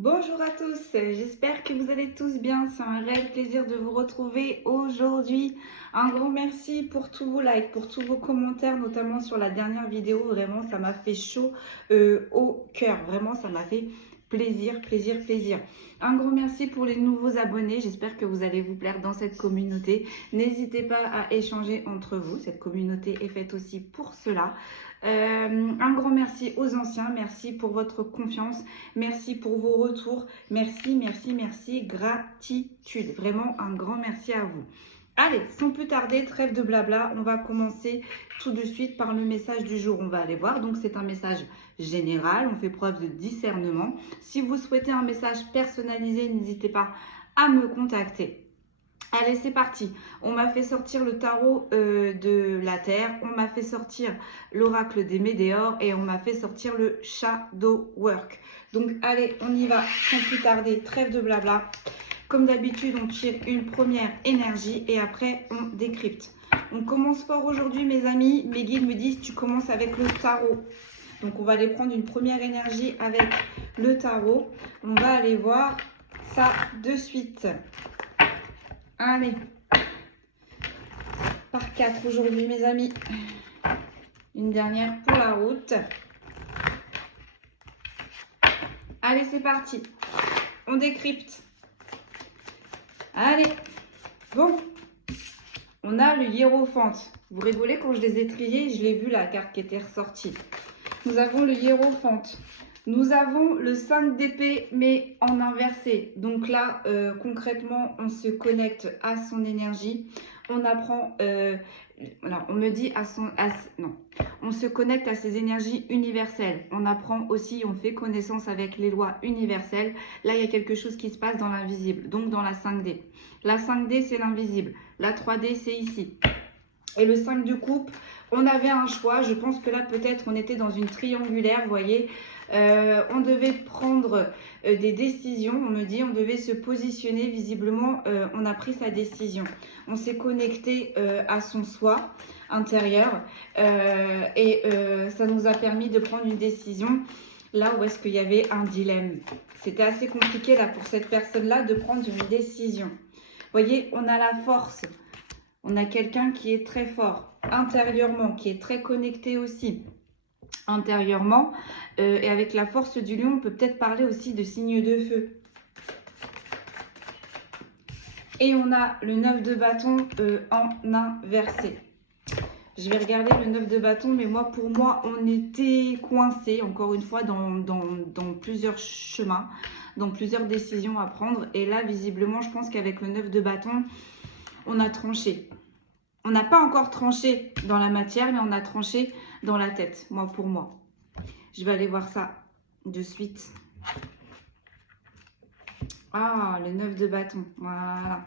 Bonjour à tous, j'espère que vous allez tous bien. C'est un réel plaisir de vous retrouver aujourd'hui. Un grand merci pour tous vos likes, pour tous vos commentaires, notamment sur la dernière vidéo. Vraiment, ça m'a fait chaud au cœur. Vraiment, ça m'a fait plaisir, plaisir, plaisir. Un grand merci pour les nouveaux abonnés. J'espère que vous allez vous plaire dans cette communauté. N'hésitez pas à échanger entre vous. Cette communauté est faite aussi pour cela. Un grand merci aux anciens. Merci pour votre confiance. Merci pour vos retours. Merci, merci, merci. Gratitude. Vraiment un grand merci à vous. Allez, sans plus tarder, trêve de blabla, on va commencer tout de suite par le message du jour. On va aller voir, donc c'est un message général, on fait preuve de discernement. Si vous souhaitez un message personnalisé, n'hésitez pas à me contacter. Allez, c'est parti. On m'a fait sortir le tarot de la Terre, on m'a fait sortir l'oracle des Médéors et on m'a fait sortir le Shadow Work. Donc allez, on y va sans plus tarder, trêve de blabla. Comme d'habitude, on tire une première énergie et après, on décrypte. On commence fort aujourd'hui, mes amis. Mes guides me disent, tu commences avec le tarot. Donc, on va aller prendre une première énergie avec le tarot. On va aller voir ça de suite. Allez. Par 4 aujourd'hui, mes amis. Une dernière pour la route. Allez, c'est parti. On décrypte. Allez, bon, on a le hiérophante. Vous rigolez quand je les ai triés, je l'ai vu la carte qui était ressortie. Nous avons le hiérophante. Nous avons le 5 d'épée, mais en inversé. Donc là, concrètement, on se connecte à son énergie. On apprend, on me dit on se connecte à ses énergies universelles. On apprend aussi, on fait connaissance avec les lois universelles. Là, il y a quelque chose qui se passe dans l'invisible, donc dans la 5D. La 5D, c'est l'invisible. La 3D, c'est ici. Et le 5 de coupe, on avait un choix. Je pense que là, peut-être, on était dans une triangulaire, vous voyez. On devait prendre des décisions, on me dit, on devait se positionner. Visiblement, on a pris sa décision. On s'est connecté à son soi intérieur et ça nous a permis de prendre une décision là où est-ce qu'il y avait un dilemme. C'était assez compliqué là pour cette personne-là de prendre une décision. Vous voyez, on a la force. On a quelqu'un qui est très fort intérieurement, qui est très connecté aussi intérieurement. Et avec la force du lion, on peut peut-être parler aussi de signes de feu. Et on a le 9 de bâton en inversé. Je vais regarder le 9 de bâton, mais pour moi, on était coincé, encore une fois, dans plusieurs chemins, dans plusieurs décisions à prendre. Et là, visiblement, je pense qu'avec le 9 de bâton, on a tranché. On n'a pas encore tranché dans la matière, mais on a tranché dans la tête, pour moi. Je vais aller voir ça de suite. Ah, le 9 de bâton, voilà.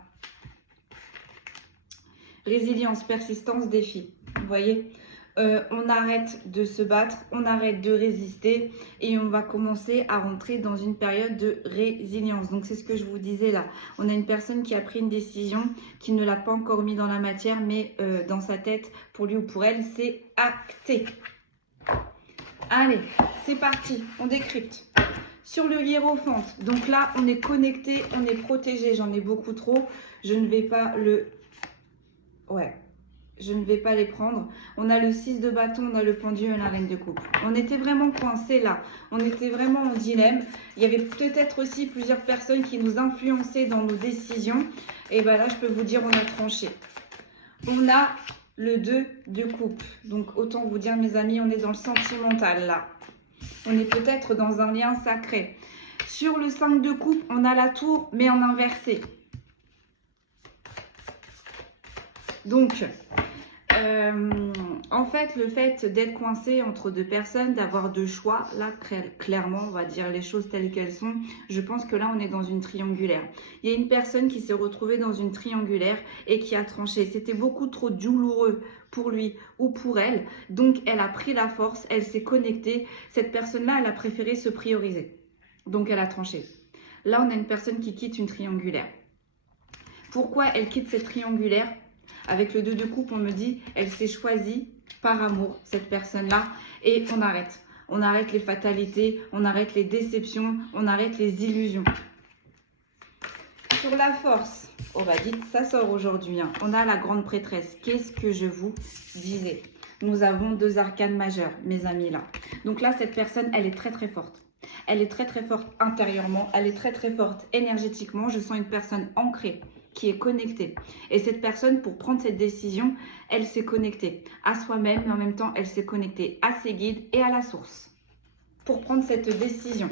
Résilience, persistance, défi. Vous voyez, on arrête de se battre, on arrête de résister et on va commencer à rentrer dans une période de résilience. Donc, c'est ce que je vous disais là. On a une personne qui a pris une décision, qui ne l'a pas encore mis dans la matière, mais dans sa tête, pour lui ou pour elle, c'est acté. Allez, c'est parti, on décrypte. Sur le hiérophante, donc là, on est connecté, on est protégé. J'en ai beaucoup trop, je ne vais pas le... Ouais, je ne vais pas les prendre. On a le 6 de bâton, on a le pendule et la reine de coupe. On était vraiment coincés là. On était vraiment en dilemme. Il y avait peut-être aussi plusieurs personnes qui nous influençaient dans nos décisions. Et bien là, je peux vous dire, on a tranché. On a le 2 de coupe. Donc, autant vous dire, mes amis, on est dans le sentimental là. On est peut-être dans un lien sacré. Sur le 5 de coupe, on a la tour, mais en inversé. Donc, en fait, le fait d'être coincé entre deux personnes, d'avoir deux choix, là, clairement, on va dire les choses telles qu'elles sont, je pense que là, on est dans une triangulaire. Il y a une personne qui s'est retrouvée dans une triangulaire et qui a tranché. C'était beaucoup trop douloureux pour lui ou pour elle. Donc, elle a pris la force, elle s'est connectée. Cette personne-là, elle a préféré se prioriser. Donc, elle a tranché. Là, on a une personne qui quitte une triangulaire. Pourquoi elle quitte cette triangulaire ? Avec le 2 de coupe, on me dit, elle s'est choisie par amour, cette personne-là, et on arrête. On arrête les fatalités, on arrête les déceptions, on arrête les illusions. Sur la force, oh bah dites, ça sort aujourd'hui. Hein. On a la grande prêtresse. Qu'est-ce que je vous disais? Nous avons 2 arcanes majeures, mes amis, là. Donc là, cette personne, elle est très, très forte. Elle est très, très forte intérieurement. Elle est très, très forte énergétiquement. Je sens une personne ancrée, qui est connectée. Et cette personne, pour prendre cette décision, elle s'est connectée à soi-même, mais en même temps, elle s'est connectée à ses guides et à la source pour prendre cette décision.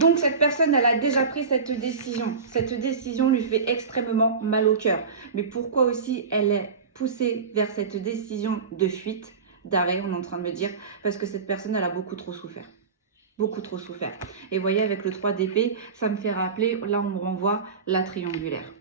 Donc, cette personne, elle a déjà pris cette décision. Cette décision lui fait extrêmement mal au cœur. Mais pourquoi aussi elle est poussée vers cette décision de fuite, d'arrêt, on est en train de me dire, parce que cette personne, elle a beaucoup trop souffert. Beaucoup trop souffert. Et vous voyez, avec le 3 d'épée, ça me fait rappeler, là, on me renvoie la triangulaire.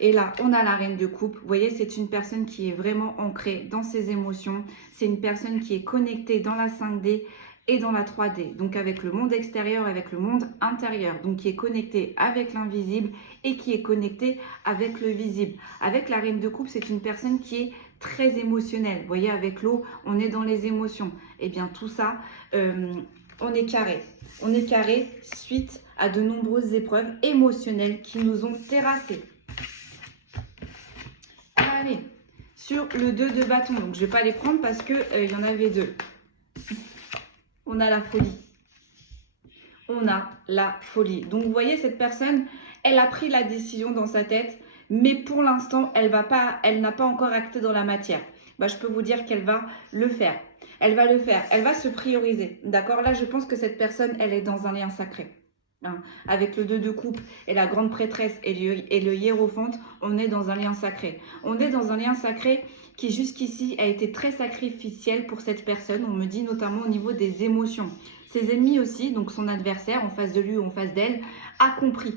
Et là, on a la reine de coupe. Vous voyez, c'est une personne qui est vraiment ancrée dans ses émotions. C'est une personne qui est connectée dans la 5D et dans la 3D. Donc, avec le monde extérieur, avec le monde intérieur. Donc, qui est connectée avec l'invisible et qui est connectée avec le visible. Avec la reine de coupe, c'est une personne qui est très émotionnelle. Vous voyez, avec l'eau, on est dans les émotions. Et bien, tout ça, on est carré. On est carré suite à de nombreuses épreuves émotionnelles qui nous ont terrassés. Allez, sur le 2 de bâton, donc je ne vais pas les prendre parce qu'il y en avait 2. On a la folie. On a la folie. Donc, vous voyez, cette personne, elle a pris la décision dans sa tête, mais pour l'instant, elle n'a pas encore acté dans la matière. Bah, je peux vous dire qu'elle va le faire. Elle va le faire. Elle va se prioriser. D'accord? Là, je pense que cette personne, elle est dans un lien sacré. Hein, avec le 2 de coupe et la grande prêtresse et le hiérophante, on est dans un lien sacré. On est dans un lien sacré qui jusqu'ici a été très sacrificiel pour cette personne. On me dit notamment au niveau des émotions. Ses ennemis aussi, donc son adversaire en face de lui ou en face d'elle, a compris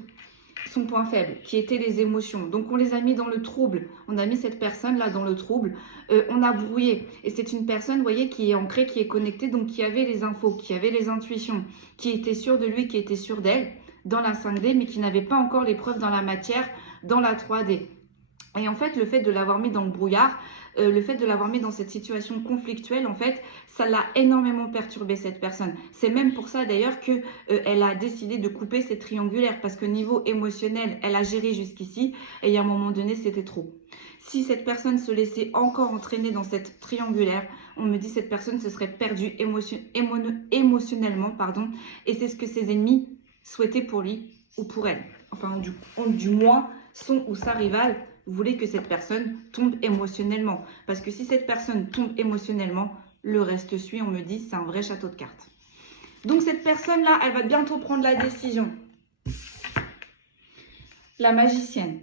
son point faible, qui était les émotions. Donc, on les a mis dans le trouble. On a mis cette personne-là dans le trouble. On a brouillé. Et c'est une personne, vous voyez, qui est ancrée, qui est connectée, donc qui avait les infos, qui avait les intuitions, qui était sûre de lui, qui était sûre d'elle, dans la 5D, mais qui n'avait pas encore les preuves dans la matière, dans la 3D. Et en fait, le fait de l'avoir mis dans le brouillard, le fait de l'avoir mis dans cette situation conflictuelle, en fait, ça l'a énormément perturbé, cette personne. C'est même pour ça, d'ailleurs, qu'elle a décidé de couper ses triangulaires, parce que niveau émotionnel, elle a géré jusqu'ici, et à un moment donné, c'était trop. Si cette personne se laissait encore entraîner dans cette triangulaire, on me dit cette personne se serait perdue émotionnellement, pardon, et c'est ce que ses ennemis souhaitaient pour lui ou pour elle. Enfin, du moins, son ou sa rivale voulait que cette personne tombe émotionnellement. Parce que si cette personne tombe émotionnellement, le reste suit, on me dit, c'est un vrai château de cartes. Donc cette personne-là, elle va bientôt prendre la décision. La magicienne,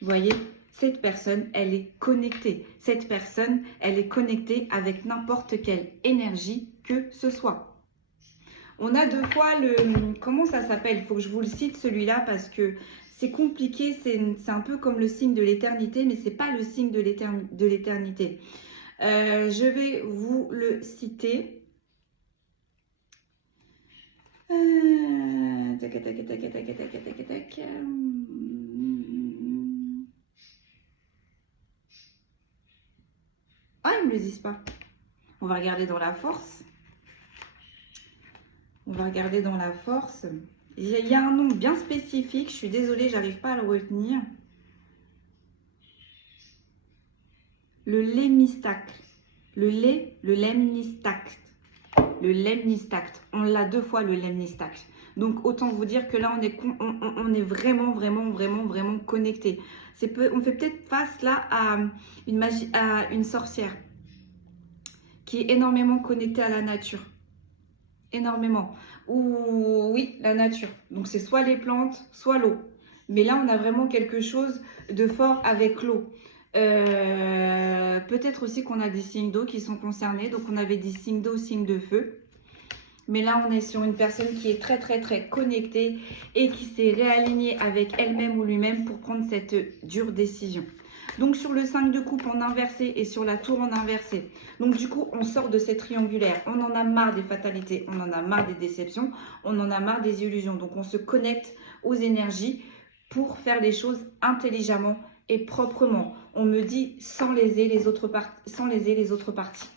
vous voyez, cette personne, elle est connectée. Cette personne, elle est connectée avec n'importe quelle énergie que ce soit. On a 2 fois le... Comment ça s'appelle? Il faut que je vous le cite celui-là parce que c'est compliqué. C'est un peu comme le signe de l'éternité, mais ce n'est pas le signe de l'éternité. Je vais vous le citer. Tac, tac, tac, tac, tac, tac, tac, tac. Ah, ils ne me le disent pas. On va regarder dans la force. On va regarder dans la force. Il y a un nom bien spécifique. Je suis désolée, j'arrive pas à le retenir. Le lemnistacle. Le lemnistacle. Le lemnistacle. On l'a 2 fois, le lemnistacle. Donc, autant vous dire que là, on est vraiment connecté. On fait peut-être face là à une sorcière qui est énormément connectée à la nature. Énormément. Ou oui, la nature. Donc, c'est soit les plantes, soit l'eau. Mais là, on a vraiment quelque chose de fort avec l'eau. Peut-être aussi qu'on a des signes d'eau qui sont concernés. Donc, on avait des signes d'eau, signes de feu. Mais là, on est sur une personne qui est très connectée et qui s'est réalignée avec elle-même ou lui-même pour prendre cette dure décision. Donc, sur le 5 de coupe en inversé et sur la tour en inversé. Donc, du coup, on sort de cette triangulaire. On en a marre des fatalités, on en a marre des déceptions, on en a marre des illusions. Donc, on se connecte aux énergies pour faire les choses intelligemment et proprement. On me dit sans léser les autres parties.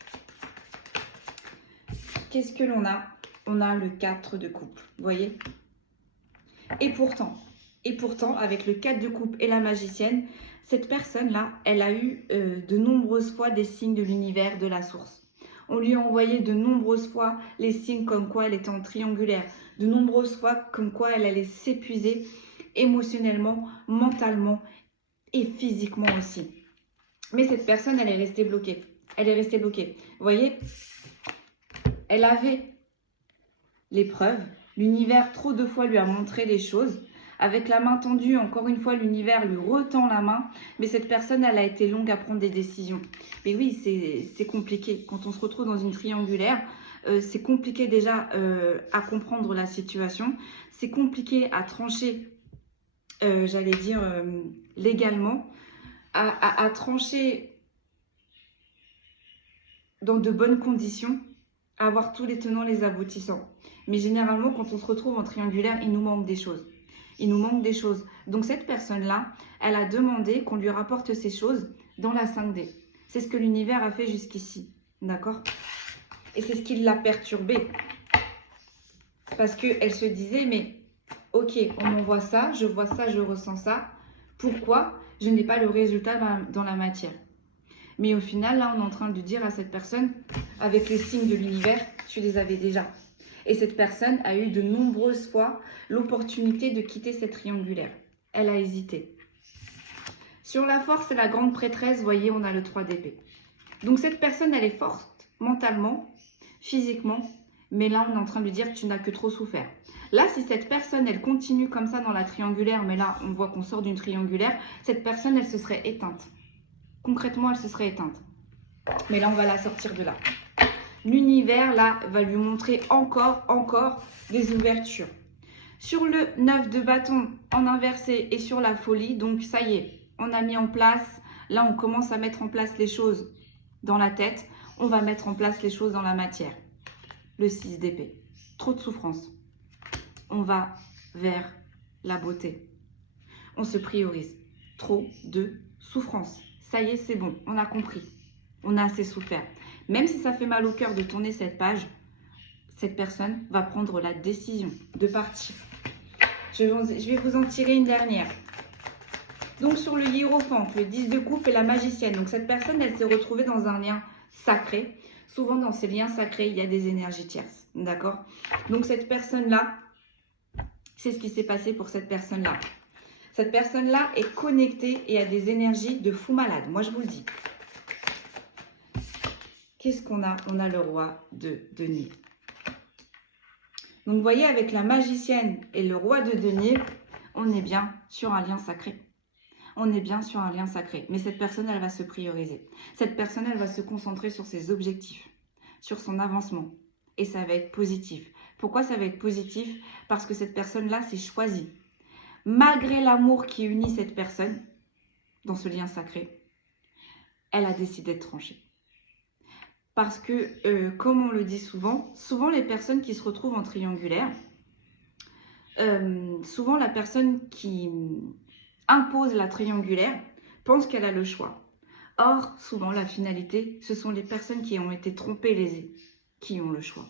qu'est-ce que l'on a? On a le 4 de coupe, vous voyez? Et pourtant, avec le 4 de coupe et la magicienne, cette personne-là, elle a eu de nombreuses fois des signes de l'univers, de la source. On lui a envoyé de nombreuses fois les signes comme quoi elle était en triangulaire, de nombreuses fois comme quoi elle allait s'épuiser émotionnellement, mentalement et physiquement aussi. Mais cette personne, elle est restée bloquée. Elle est restée bloquée. Vous voyez, elle avait les preuves. L'univers, trop de fois, lui a montré les choses. Avec la main tendue, encore une fois, l'univers lui retend la main. Mais cette personne, elle a été longue à prendre des décisions. Mais oui, c'est compliqué. Quand on se retrouve dans une triangulaire, c'est compliqué déjà à comprendre la situation. C'est compliqué à trancher, j'allais dire, légalement. À trancher dans de bonnes conditions, à avoir tous les tenants, les aboutissants. Mais généralement, quand on se retrouve en triangulaire, il nous manque des choses. Il nous manque des choses. Donc cette personne-là, elle a demandé qu'on lui rapporte ces choses dans la 5D. C'est ce que l'univers a fait jusqu'ici. D'accord? Et c'est ce qui l'a perturbée. Parce qu'elle se disait, mais ok, on m'envoie ça, je vois ça, je ressens ça. Pourquoi je n'ai pas le résultat dans la matière? Mais au final, là, on est en train de dire à cette personne, avec les signes de l'univers, tu les avais déjà. Et cette personne a eu de nombreuses fois l'opportunité de quitter cette triangulaire. Elle a hésité. Sur la force et la grande prêtresse, vous voyez, on a le 3 d'épée. Donc cette personne, elle est forte mentalement, physiquement, mais là, on est en train de lui dire, tu n'as que trop souffert. Là, si cette personne, elle continue comme ça dans la triangulaire, mais là, on voit qu'on sort d'une triangulaire, cette personne, elle se serait éteinte. Concrètement, elle se serait éteinte. Mais là, on va la sortir de là. L'univers, là, va lui montrer encore des ouvertures. Sur le 9 de bâton en inversé et sur la folie, donc ça y est, on a mis en place, là, on commence à mettre en place les choses dans la tête. On va mettre en place les choses dans la matière. Le 6 d'épée. Trop de souffrance. On va vers la beauté. On se priorise. Trop de souffrance. Ça y est, c'est bon, on a compris. On a assez souffert. Même si ça fait mal au cœur de tourner cette page, cette personne va prendre la décision de partir. Je vais vous en tirer une dernière. Donc sur le hiérophante, le 10 de coupe et la magicienne. Donc cette personne, elle s'est retrouvée dans un lien sacré. Souvent dans ces liens sacrés, il y a des énergies tierces. D'accord? Donc cette personne-là, c'est ce qui s'est passé pour cette personne-là. Cette personne-là est connectée et a des énergies de fou malade. Moi, je vous le dis. Qu'est-ce qu'on a? On a le roi de denier. Donc, vous voyez, avec la magicienne et le roi de denier, on est bien sur un lien sacré. On est bien sur un lien sacré. Mais cette personne, elle va se prioriser. Cette personne, elle va se concentrer sur ses objectifs, sur son avancement. Et ça va être positif. Pourquoi ça va être positif? Parce que cette personne-là s'est choisie. Malgré l'amour qui unit cette personne dans ce lien sacré, elle a décidé de trancher. Parce que, comme on le dit souvent les personnes qui se retrouvent en triangulaire, souvent la personne qui impose la triangulaire pense qu'elle a le choix. Or, souvent la finalité, ce sont les personnes qui ont été trompées, lésées, qui ont le choix.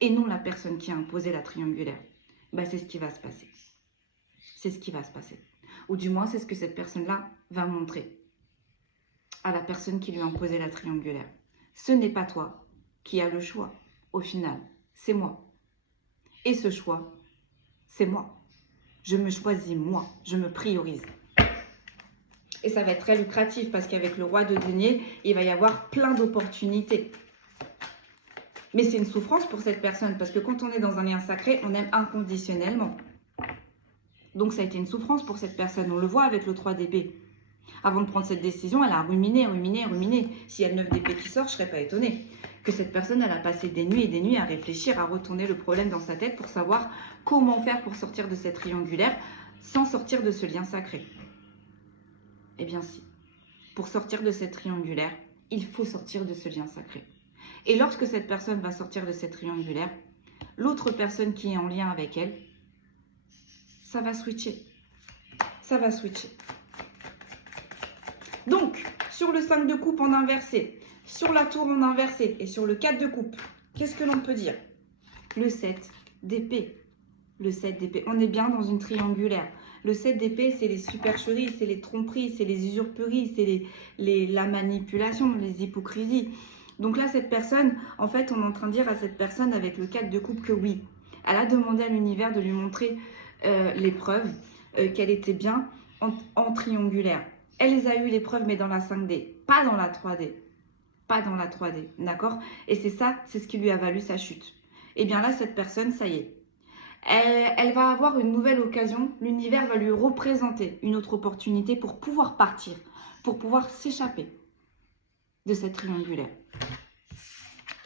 Et non la personne qui a imposé la triangulaire. Ben, c'est ce qui va se passer. C'est ce qui va se passer. Ou du moins, c'est ce que cette personne-là va montrer à la personne qui lui a imposé la triangulaire. Ce n'est pas toi qui as le choix. Au final, c'est moi. Et ce choix, c'est moi. Je me choisis moi. Je me priorise. Et ça va être très lucratif parce qu'avec le roi de denier, il va y avoir plein d'opportunités. Mais c'est une souffrance pour cette personne parce que quand on est dans un lien sacré, on aime inconditionnellement. Donc ça a été une souffrance pour cette personne. On le voit avec le 3 d'épée. Avant de prendre cette décision, elle a ruminé. S'il y a le 9 d'épée qui sort, je ne serais pas étonnée. Que cette personne, elle a passé des nuits et des nuits à réfléchir, à retourner le problème dans sa tête pour savoir comment faire pour sortir de cette triangulaire sans sortir de ce lien sacré. Eh bien si. Pour sortir de cette triangulaire, il faut sortir de ce lien sacré. Et lorsque cette personne va sortir de cette triangulaire, l'autre personne qui est en lien avec elle, ça va switcher. Ça va switcher. Donc, sur le 5 de coupe en inversé, sur la tour en inversé et sur le 4 de coupe, qu'est-ce que l'on peut dire? le 7 d'épée. Le 7 d'épée. On est bien dans une triangulaire. Le 7 d'épée, c'est les supercheries, c'est les tromperies, c'est les usurperies, c'est la manipulation, les hypocrisies. Donc là, cette personne, en fait, on est en train de dire à cette personne avec le 4 de coupe que oui, elle a demandé à l'univers de lui montrer les preuves qu'elle était bien en triangulaire. Elle les a eu les preuves, mais dans la 5D, pas dans la 3D. Pas dans la 3D, d'accord? Et c'est ça, c'est ce qui lui a valu sa chute. Et bien là, cette personne, ça y est. Elle va avoir une nouvelle occasion. L'univers va lui représenter une autre opportunité pour pouvoir partir, pour pouvoir s'échapper de cette triangulaire.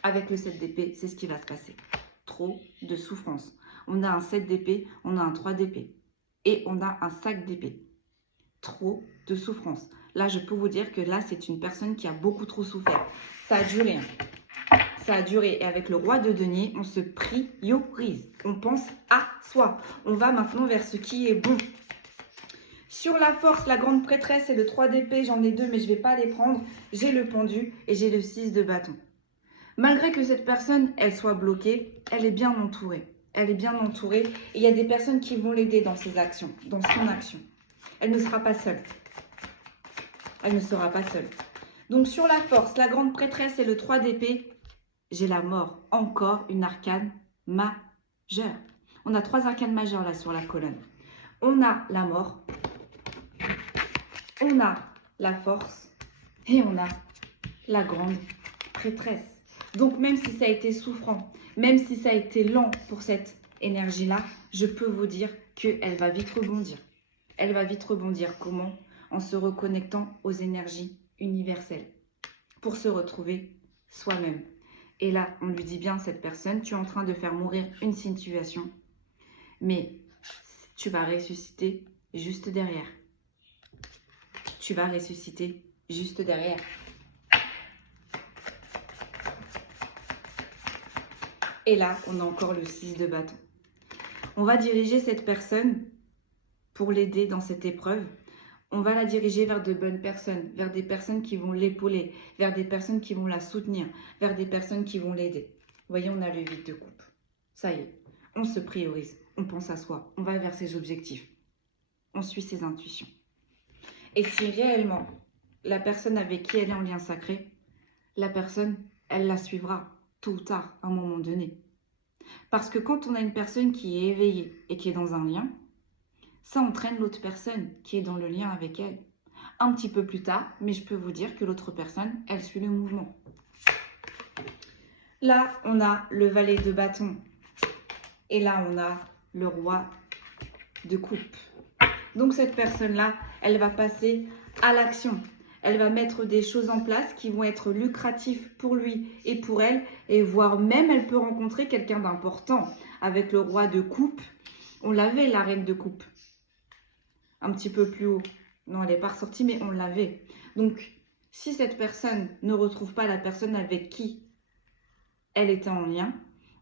Avec le 7 d'épée, c'est ce qui va se passer. Trop de souffrance. On a un 7 d'épée, on a un 3 d'épée. Et on a un sac d'épée. Trop de souffrance. Là, je peux vous dire que là, c'est une personne qui a beaucoup trop souffert. Ça a duré. Ça a duré. Et avec le roi de denier, on se priorise. On pense à soi. On va maintenant vers ce qui est bon. Sur la force, la grande prêtresse et le 3 d'épée, j'en ai deux, mais je ne vais pas les prendre. J'ai le pendu et j'ai le 6 de bâton. Malgré que cette personne, elle soit bloquée, elle est bien entourée. Elle est bien entourée. Et il y a des personnes qui vont l'aider dans ses actions, dans son action. Elle ne sera pas seule. Elle ne sera pas seule. Donc sur la force, la grande prêtresse et le 3 d'épée, j'ai la mort. Encore une arcane majeure. On a 3 arcanes majeures là sur la colonne. On a la mort. On a la force. Et on a la grande prêtresse. Donc même si ça a été souffrant, même si ça a été lent pour cette énergie-là, je peux vous dire qu'elle va vite rebondir. Elle va vite rebondir. Comment? En se reconnectant aux énergies universelles pour se retrouver soi-même. Et là, on lui dit bien à cette personne, tu es en train de faire mourir une situation, mais tu vas ressusciter juste derrière. Tu vas ressusciter juste derrière. Et là, on a encore le 6 de bâton. On va diriger cette personne pour l'aider dans cette épreuve. On va la diriger vers de bonnes personnes, vers des personnes qui vont l'épauler, vers des personnes qui vont la soutenir, vers des personnes qui vont l'aider. Vous voyez, on a le 8 de coupe. Ça y est, on se priorise, on pense à soi, on va vers ses objectifs. On suit ses intuitions. Et si réellement, la personne avec qui elle est en lien sacré, la personne, elle la suivra tôt ou tard, à un moment donné. Parce que quand on a une personne qui est éveillée et qui est dans un lien, ça entraîne l'autre personne qui est dans le lien avec elle. Un petit peu plus tard, mais je peux vous dire que l'autre personne, elle suit le mouvement. Là, on a le valet de bâton. Et là, on a le roi de coupe. Donc cette personne-là, elle va passer à l'action. Elle va mettre des choses en place qui vont être lucratives pour lui et pour elle. Et voire même, elle peut rencontrer quelqu'un d'important. Avec le roi de coupe, on l'avait, la reine de coupe. Un petit peu plus haut. Non, elle n'est pas ressortie, mais on l'avait. Donc, si cette personne ne retrouve pas la personne avec qui elle était en lien,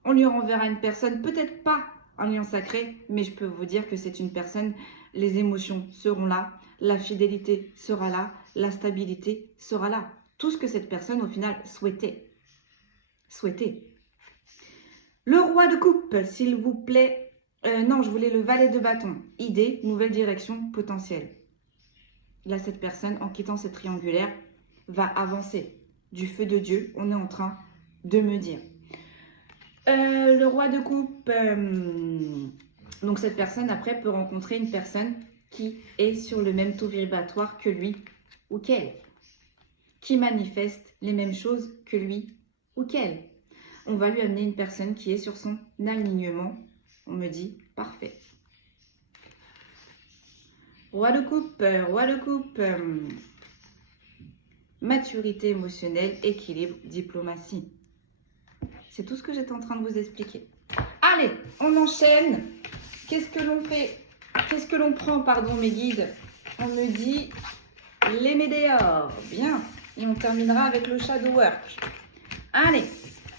on lui renverra une personne, peut-être pas un lien sacré, mais je peux vous dire que c'est une personne, les émotions seront là, la fidélité sera là, la stabilité sera là. Tout ce que cette personne, au final, souhaitait. Le roi de coupe, s'il vous plaît. Non, je voulais le valet de bâton. Idée, nouvelle direction, potentiel. Là, cette personne, en quittant cette triangulaire, va avancer. Du feu de Dieu, on est en train de me dire. Le roi de coupe. Donc, cette personne, après, peut rencontrer une personne qui est sur le même taux vibratoire que lui ou qu'elle. Qui manifeste les mêmes choses que lui ou qu'elle. On va lui amener une personne qui est sur son alignement. On me dit, parfait. Roi de coupe, maturité émotionnelle, équilibre, diplomatie. C'est tout ce que j'étais en train de vous expliquer. Allez, on enchaîne. Qu'est-ce que l'on fait? Qu'est-ce que l'on prend, pardon, mes guides? On me dit les météores. Bien. Et on terminera avec le shadow work. Allez.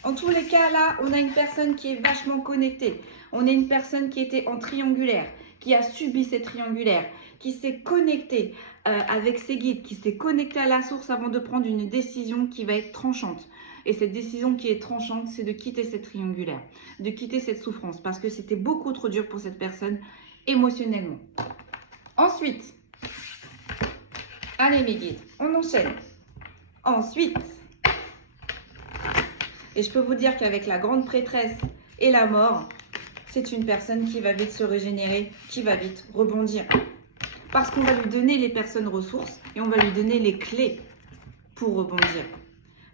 En tous les cas, là, on a une personne qui est vachement connectée. On a une personne qui était en triangulaire, qui a subi cette triangulaire, qui s'est connectée avec ses guides, qui s'est connectée à la source avant de prendre une décision qui va être tranchante. Et cette décision qui est tranchante, c'est de quitter cette triangulaire, de quitter cette souffrance, parce que c'était beaucoup trop dur pour cette personne émotionnellement. Ensuite, allez mes guides, on enchaîne. Ensuite, et je peux vous dire qu'avec la grande prêtresse et la mort, c'est une personne qui va vite se régénérer, qui va vite rebondir. Parce qu'on va lui donner les personnes ressources et on va lui donner les clés pour rebondir.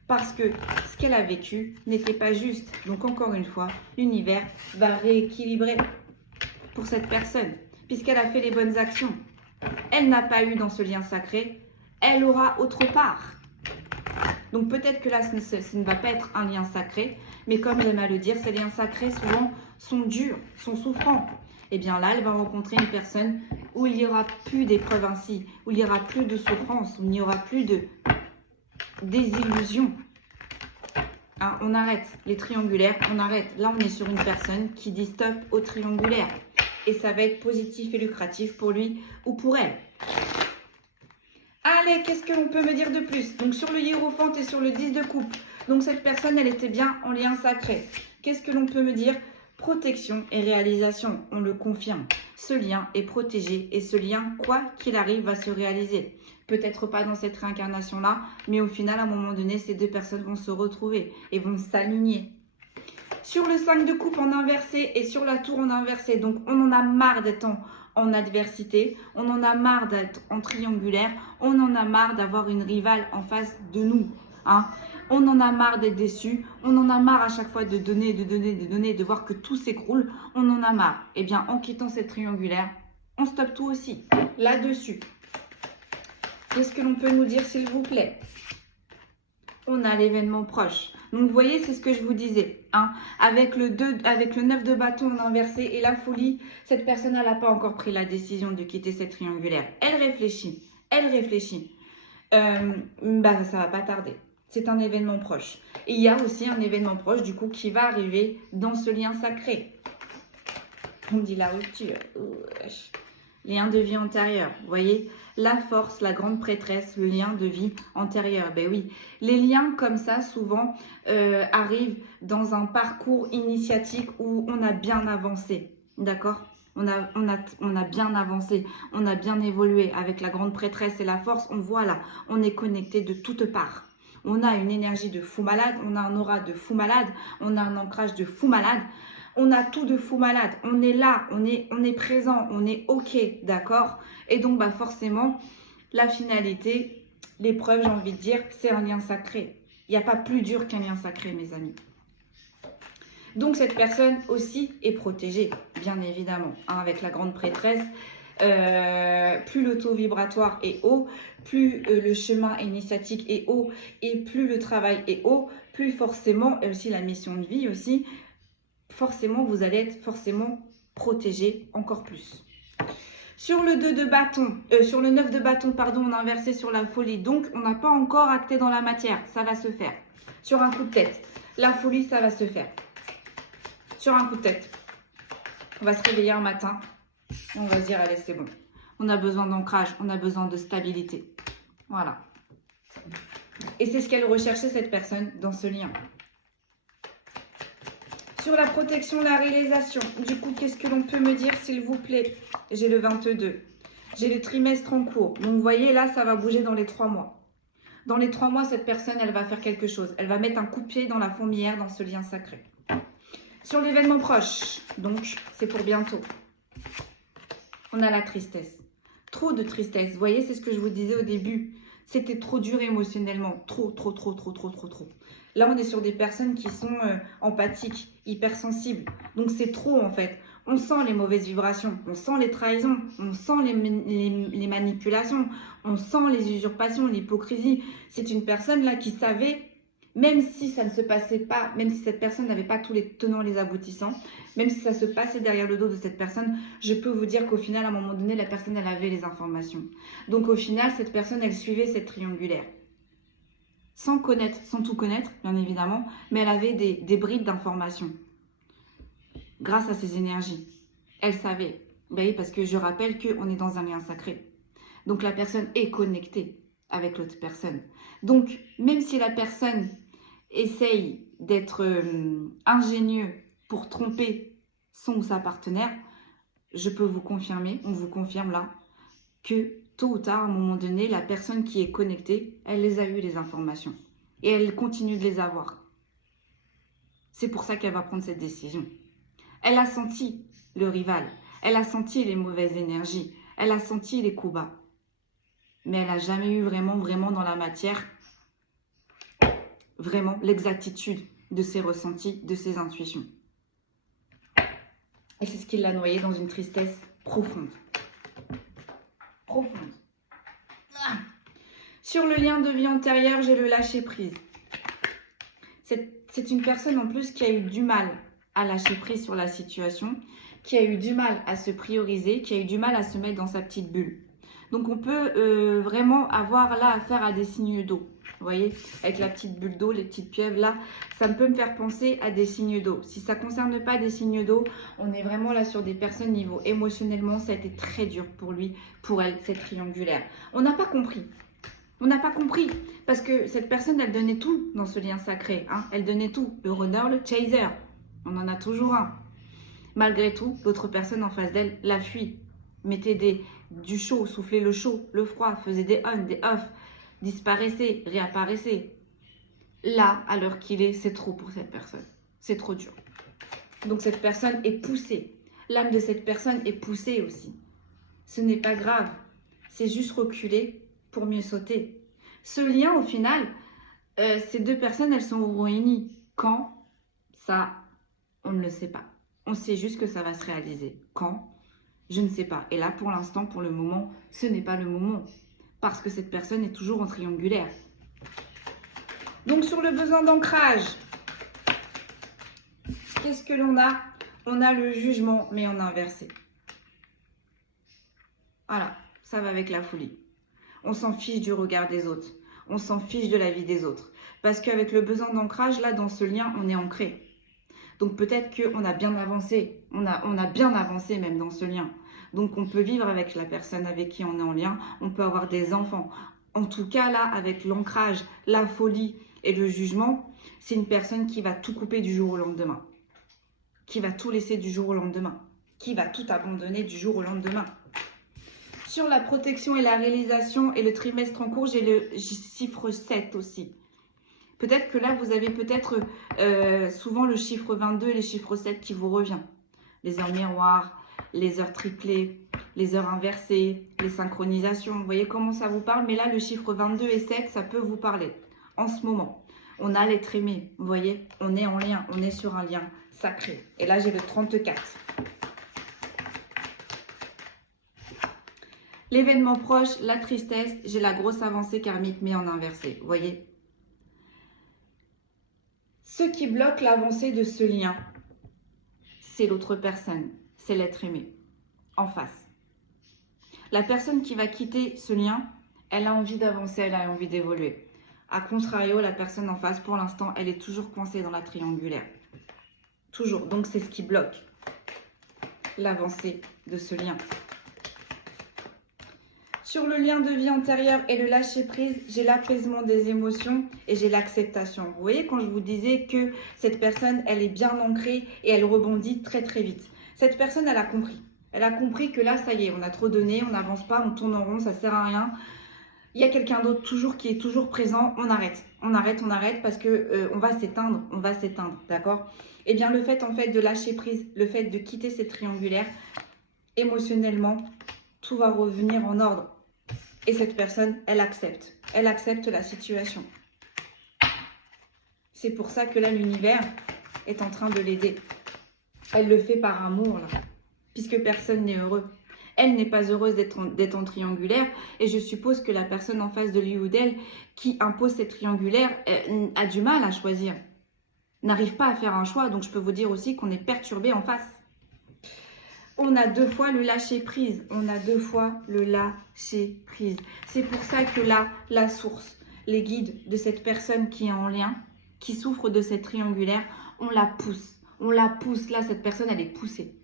Parce que ce qu'elle a vécu n'était pas juste. Donc encore une fois, l'univers va rééquilibrer pour cette personne, puisqu'elle a fait les bonnes actions. Elle n'a pas eu dans ce lien sacré, elle aura autre part. Donc peut-être que là, ce ne va pas être un lien sacré, mais comme j'aime à le dire, ces liens sacrés souvent sont durs, sont souffrants. Et bien là, elle va rencontrer une personne où il n'y aura plus d'épreuves ainsi, où il n'y aura plus de souffrance, où il n'y aura plus de désillusion. Hein, on arrête les triangulaires, on arrête. Là, on est sur une personne qui dit stop au triangulaire. Et ça va être positif et lucratif pour lui ou pour elle. Allez, qu'est-ce que l'on peut me dire de plus? Donc sur le hiérophant et sur le 10 de coupe. Donc cette personne, elle était bien en lien sacré. Qu'est-ce que l'on peut me dire? Protection et réalisation, on le confirme. Ce lien est protégé et ce lien, quoi qu'il arrive, va se réaliser. Peut-être pas dans cette réincarnation-là, mais au final, à un moment donné, ces deux personnes vont se retrouver et vont s'aligner. Sur le 5 de coupe en inversé et sur la tour en inversé, donc on en a marre d'être en adversité, on en a marre d'être en triangulaire, on en a marre d'avoir une rivale en face de nous. Hein. On en a marre d'être déçu, on en a marre à chaque fois de donner, de voir que tout s'écroule, on en a marre. Eh bien, en quittant cette triangulaire, on stoppe tout aussi, là-dessus. Qu'est-ce que l'on peut nous dire, s'il vous plaît? On a l'événement proche. Donc, vous voyez, c'est ce que je vous disais. Hein. Avec le 9 de bâton en inversé et la folie, cette personne, elle n'a pas encore pris la décision de quitter cette triangulaire. Elle réfléchit. Elle réfléchit. Ça ne va pas tarder. C'est un événement proche. Et il y a aussi un événement proche, du coup, qui va arriver dans ce lien sacré. On dit la rupture. Lien de vie antérieur. Vous voyez, la force, la grande prêtresse, le lien de vie antérieur. Ben oui, les liens comme ça, souvent, arrivent dans un parcours initiatique où on a bien avancé. D'accord ? On a bien avancé, on a bien évolué avec la grande prêtresse et la force. On voit là, on est connecté de toutes parts. On a une énergie de fou malade, on a un aura de fou malade, on a un ancrage de fou malade. On a tout de fou malade, on est là, on est présent, on est OK, d'accord? Et donc, forcément, la finalité, l'épreuve, j'ai envie de dire, c'est un lien sacré. Il n'y a pas plus dur qu'un lien sacré, mes amis. Donc, cette personne aussi est protégée, bien évidemment, hein, avec la grande prêtresse. Plus le taux vibratoire est haut, plus le chemin initiatique est haut, et plus le travail est haut, plus forcément, et aussi la mission de vie aussi, forcément, vous allez être forcément protégé encore plus. Sur le 2 de bâton, sur le 9 de bâton, pardon, on a inversé sur la folie. Donc, on n'a pas encore acté dans la matière. Ça va se faire. Sur un coup de tête. La folie, ça va se faire. Sur un coup de tête. On va se réveiller un matin. Et on va se dire, allez, c'est bon. On a besoin d'ancrage. On a besoin de stabilité. Voilà. Et c'est ce qu'elle recherchait, cette personne, dans ce lien. Sur la protection, la réalisation, du coup, qu'est-ce que l'on peut me dire, s'il vous plaît? J'ai le 22. J'ai le trimestre en cours. Donc, vous voyez, là, ça va bouger dans les 3 mois. Dans les 3 mois, cette personne, elle va faire quelque chose. Elle va mettre un coup de pied dans la fourmilière, dans ce lien sacré. Sur l'événement proche, donc, c'est pour bientôt. On a la tristesse. Trop de tristesse. Vous voyez, c'est ce que je vous disais au début. C'était trop dur émotionnellement. Trop. Là, on est sur des personnes qui sont empathiques, hypersensibles. Donc, c'est trop, en fait. On sent les mauvaises vibrations, on sent les trahisons, on sent les manipulations, on sent les usurpations, l'hypocrisie. C'est une personne, là, qui savait, même si ça ne se passait pas, même si cette personne n'avait pas tous les tenants, les aboutissants, même si ça se passait derrière le dos de cette personne, je peux vous dire qu'au final, à un moment donné, la personne, elle avait les informations. Donc, au final, cette personne, elle suivait cette triangulaire. Sans connaître, sans tout connaître, bien évidemment, mais elle avait des bribes d'informations. Grâce à ses énergies. Elle savait. Ben oui, parce que je rappelle qu'on est dans un lien sacré. Donc, la personne est connectée avec l'autre personne. Donc, même si la personne essaye d'être ingénieux pour tromper son ou sa partenaire, je peux vous confirmer, on vous confirme là, que tôt ou tard, à un moment donné, la personne qui est connectée, elle les a eues les informations. Et elle continue de les avoir. C'est pour ça qu'elle va prendre cette décision. Elle a senti le rival, elle a senti les mauvaises énergies, elle a senti les coups bas. Mais elle n'a jamais eu vraiment dans la matière, vraiment l'exactitude de ses ressentis, de ses intuitions. Et c'est ce qui l'a noyée dans une tristesse profonde. Profonde. Ah. Sur le lien de vie antérieur, j'ai le lâcher prise. C'est une personne en plus qui a eu du mal à lâcher prise sur la situation, qui a eu du mal à se prioriser, qui a eu du mal à se mettre dans sa petite bulle. Donc on peut vraiment avoir là affaire à des signes d'eau. Vous voyez, avec la petite bulle d'eau, les petites pieuvres là, ça peut me faire penser à des signes d'eau. Si ça ne concerne pas des signes d'eau, on est vraiment là sur des personnes niveau émotionnellement, ça a été très dur pour lui, pour elle, cette triangulaire. On n'a pas compris. On n'a pas compris parce que cette personne, elle donnait tout dans ce lien sacré. Hein. Elle donnait tout, le runner, le chaser. On en a toujours un. Malgré tout, l'autre personne en face d'elle la fuit. Mettait du chaud, soufflait le chaud, le froid, faisait des on, des off, disparaissait, réapparaissait. Là, à l'heure qu'il est, c'est trop pour cette personne. C'est trop dur. Donc cette personne est poussée. L'âme de cette personne est poussée aussi. Ce n'est pas grave. C'est juste reculer pour mieux sauter. Ce lien, au final, ces deux personnes, elles sont réunies. Quand? Ça, on ne le sait pas. On sait juste que ça va se réaliser. Quand? Je ne sais pas. Et là, pour l'instant, pour le moment, ce n'est pas le moment. Parce que cette personne est toujours en triangulaire. Donc, sur le besoin d'ancrage, qu'est-ce que l'on a? On a le jugement, mais en inversé. Voilà, ça va avec la folie. On s'en fiche du regard des autres. On s'en fiche de la vie des autres. Parce qu'avec le besoin d'ancrage, là, dans ce lien, on est ancré. Donc peut-être qu'on a bien avancé. On a bien avancé même dans ce lien. Donc on peut vivre avec la personne avec qui on est en lien. On peut avoir des enfants. En tout cas, là, avec l'ancrage, la folie et le jugement, c'est une personne qui va tout couper du jour au lendemain. Qui va tout laisser du jour au lendemain. Qui va tout abandonner du jour au lendemain. Sur la protection et la réalisation et le trimestre en cours, j'ai le chiffre 7 aussi. Peut-être que là, vous avez peut-être souvent le chiffre 22 et le chiffre 7 qui vous revient. Les heures miroirs, les heures triplées, les heures inversées, les synchronisations. Vous voyez comment ça vous parle? Mais là, le chiffre 22 et 7, ça peut vous parler en ce moment. On a l'être aimé, vous voyez? On est en lien, on est sur un lien sacré. Et là, j'ai le 34. L'événement proche, la tristesse, j'ai la grosse avancée karmique mais en inversé, vous voyez? Ce qui bloque l'avancée de ce lien, c'est l'autre personne, c'est l'être aimé, en face. La personne qui va quitter ce lien, elle a envie d'avancer, elle a envie d'évoluer. A contrario, la personne en face, pour l'instant, elle est toujours coincée dans la triangulaire. Toujours, donc c'est ce qui bloque l'avancée de ce lien. Sur le lien de vie antérieur et le lâcher-prise, j'ai l'apaisement des émotions et j'ai l'acceptation. Vous voyez, quand je vous disais que cette personne, elle est bien ancrée et elle rebondit très très vite. Cette personne, elle a compris. Elle a compris que là, ça y est, on a trop donné, on n'avance pas, on tourne en rond, ça ne sert à rien. Il y a quelqu'un d'autre toujours qui est toujours présent, on arrête. On arrête parce que on va s'éteindre, d'accord? Eh bien, le fait en fait de lâcher prise, le fait de quitter cette triangulaire, émotionnellement, tout va revenir en ordre. Et cette personne, elle accepte la situation. C'est pour ça que là, l'univers est en train de l'aider. Elle le fait par amour, là, puisque personne n'est heureux. Elle n'est pas heureuse d'être en triangulaire et je suppose que la personne en face de lui ou d'elle qui impose cette triangulaire a du mal à choisir. N'arrive pas à faire un choix, donc je peux vous dire aussi qu'on est perturbé en face. On a deux fois le lâcher prise. C'est pour ça que là, la source, les guides de cette personne qui est en lien, qui souffre de cette triangulaire, on la pousse. Là, cette personne, elle est poussée.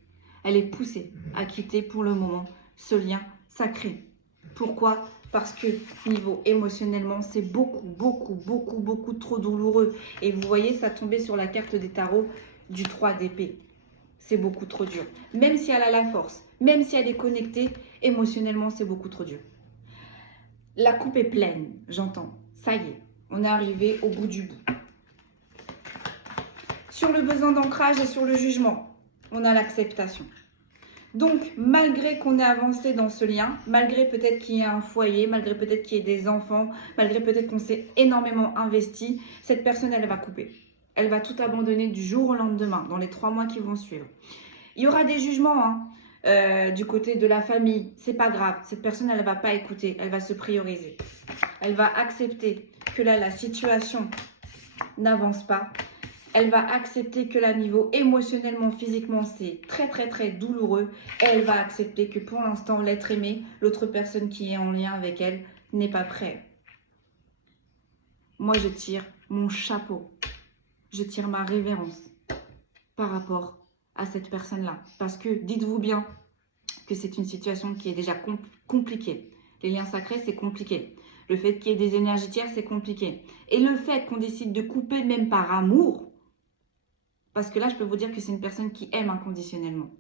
Elle est poussée à quitter pour le moment ce lien sacré. Pourquoi? Parce que niveau émotionnellement, c'est beaucoup trop douloureux. Et vous voyez, ça tombait sur la carte des tarots du 3 d'épée. C'est beaucoup trop dur. Même si elle a la force, même si elle est connectée, émotionnellement, c'est beaucoup trop dur. La coupe est pleine, j'entends. Ça y est, on est arrivé au bout du bout. Sur le besoin d'ancrage et sur le jugement, on a l'acceptation. Donc, malgré qu'on ait avancé dans ce lien, malgré peut-être qu'il y ait un foyer, malgré peut-être qu'il y ait des enfants, malgré peut-être qu'on s'est énormément investi, cette personne, elle va couper. Elle va tout abandonner du jour au lendemain, dans les 3 mois qui vont suivre. Il y aura des jugements du côté de la famille. C'est pas grave. Cette personne, elle ne va pas écouter. Elle va se prioriser. Elle va accepter que là, la situation n'avance pas. Elle va accepter que là, niveau émotionnellement, physiquement, c'est très douloureux. Et elle va accepter que pour l'instant, l'être aimé, l'autre personne qui est en lien avec elle, n'est pas prêt. Moi, je tire mon chapeau. Je tire ma révérence par rapport à cette personne-là. Parce que, dites-vous bien que c'est une situation qui est déjà compliquée. Les liens sacrés, c'est compliqué. Le fait qu'il y ait des énergies tierces, c'est compliqué. Et le fait qu'on décide de couper même par amour, parce que là, je peux vous dire que c'est une personne qui aime inconditionnellement.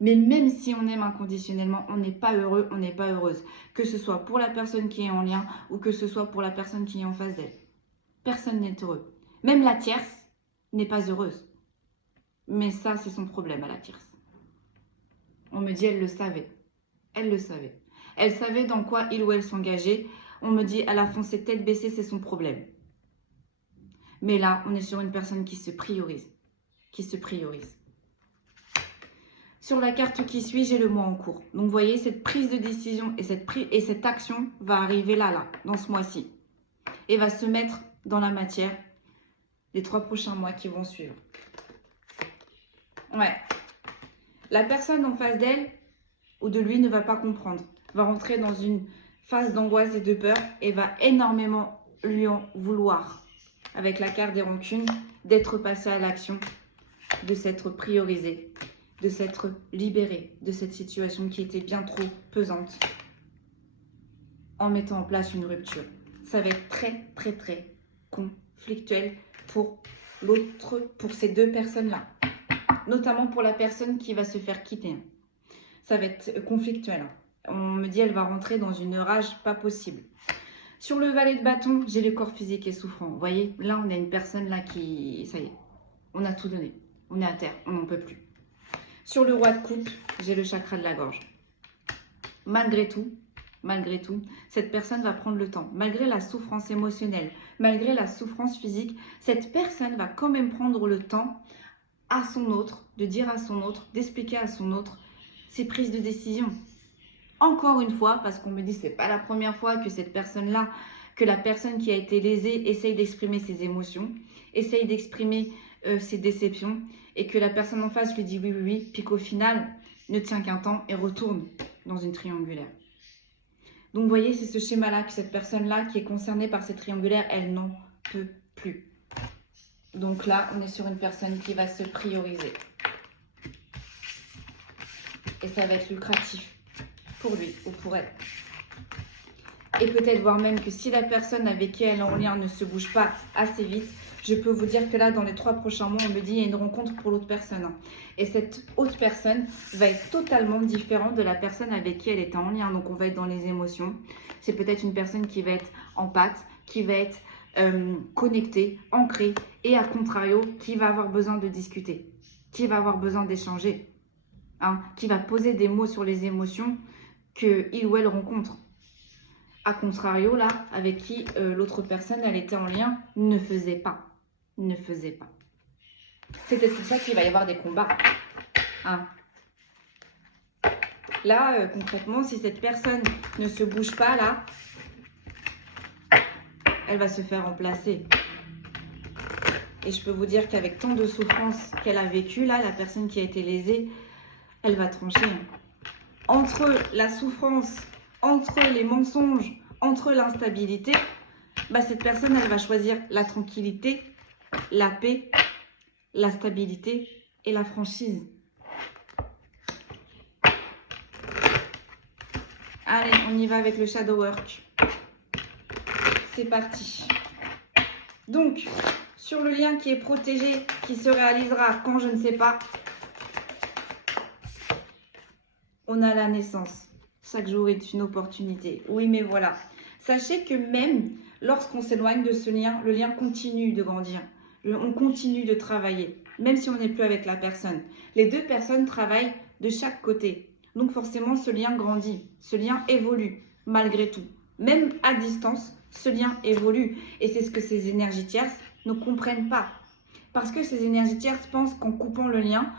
Mais même si on aime inconditionnellement, on n'est pas heureux, on n'est pas heureuse. Que ce soit pour la personne qui est en lien ou que ce soit pour la personne qui est en face d'elle. Personne n'est heureux. Même la tierce n'est pas heureuse. Mais ça, c'est son problème à la tierce. On me dit, elle le savait. Elle le savait. Elle savait dans quoi il ou elle s'engageait. On me dit, elle a foncé tête baissée, c'est son problème. Mais là, on est sur une personne qui se priorise. Qui se priorise. Sur la carte qui suit, j'ai le mois en cours. Donc, vous voyez, cette prise de décision et cette action va arriver là, dans ce mois-ci. Et va se mettre dans la matière les 3 prochains mois qui vont suivre. Ouais. La personne en face d'elle ou de lui ne va pas comprendre. Va rentrer dans une phase d'angoisse et de peur et va énormément lui en vouloir. Avec la carte des rancunes, d'être passé à l'action, de s'être priorisé, de s'être libéré de cette situation qui était bien trop pesante en mettant en place une rupture. Ça va être très conflictuel pour ces 2 personnes-là. Notamment pour la personne qui va se faire quitter. Ça va être conflictuel. On me dit elle va rentrer dans une rage pas possible. Sur le valet de bâton, j'ai le corps physique et souffrant. Vous voyez, là on a une personne là qui... Ça y est, on a tout donné. On est à terre, on n'en peut plus. Sur le roi de coupe, j'ai le chakra de la gorge. Malgré tout, cette personne va prendre le temps. Malgré la souffrance émotionnelle, malgré la souffrance physique, cette personne va quand même prendre le temps à son autre, de dire à son autre, d'expliquer à son autre ses prises de décision. Encore une fois, parce qu'on me dit que c'est pas la première fois que cette personne-là, que la personne qui a été lésée essaye d'exprimer ses émotions, essaye d'exprimer ses déceptions, et que la personne en face lui dit oui, puis qu'au final, ne tient qu'un temps et retourne dans une triangulaire. Donc vous voyez, c'est ce schéma-là, que cette personne-là qui est concernée par cette triangulaire, elle n'en peut plus. Donc là, on est sur une personne qui va se prioriser. Et ça va être lucratif pour lui ou pour elle. Et peut-être voir même que si la personne avec qui elle est en lien ne se bouge pas assez vite, je peux vous dire que là, dans les 3 prochains mois, on me dit qu'il y a une rencontre pour l'autre personne. Et cette autre personne va être totalement différente de la personne avec qui elle était en lien. Donc, on va être dans les émotions. C'est peut-être une personne qui va être en pâte, qui va être connectée, ancrée. Et à contrario, qui va avoir besoin de discuter, qui va avoir besoin d'échanger, qui va poser des mots sur les émotions qu'il ou elle rencontre. A contrario, là, avec qui l'autre personne, elle était en lien, ne faisait pas. C'est peut-être pour ça qu'il va y avoir des combats. Là, concrètement, si cette personne ne se bouge pas, là, elle va se faire remplacer. Et je peux vous dire qu'avec tant de souffrance qu'elle a vécue, là, la personne qui a été lésée, elle va trancher. Entre la souffrance, entre les mensonges, entre l'instabilité, cette personne, elle va choisir la tranquillité, la paix, la stabilité et la franchise. Allez, on y va avec le shadow work. C'est parti. Donc, sur le lien qui est protégé, qui se réalisera quand je ne sais pas, on a la naissance. Chaque jour est une opportunité. Oui, mais voilà. Sachez que même lorsqu'on s'éloigne de ce lien, le lien continue de grandir. On continue de travailler, même si on n'est plus avec la personne. Les deux personnes travaillent de chaque côté. Donc forcément, ce lien grandit, ce lien évolue, malgré tout. Même à distance, ce lien évolue. Et c'est ce que ces énergies tierces ne comprennent pas. Parce que ces énergies tierces pensent qu'en coupant le lien,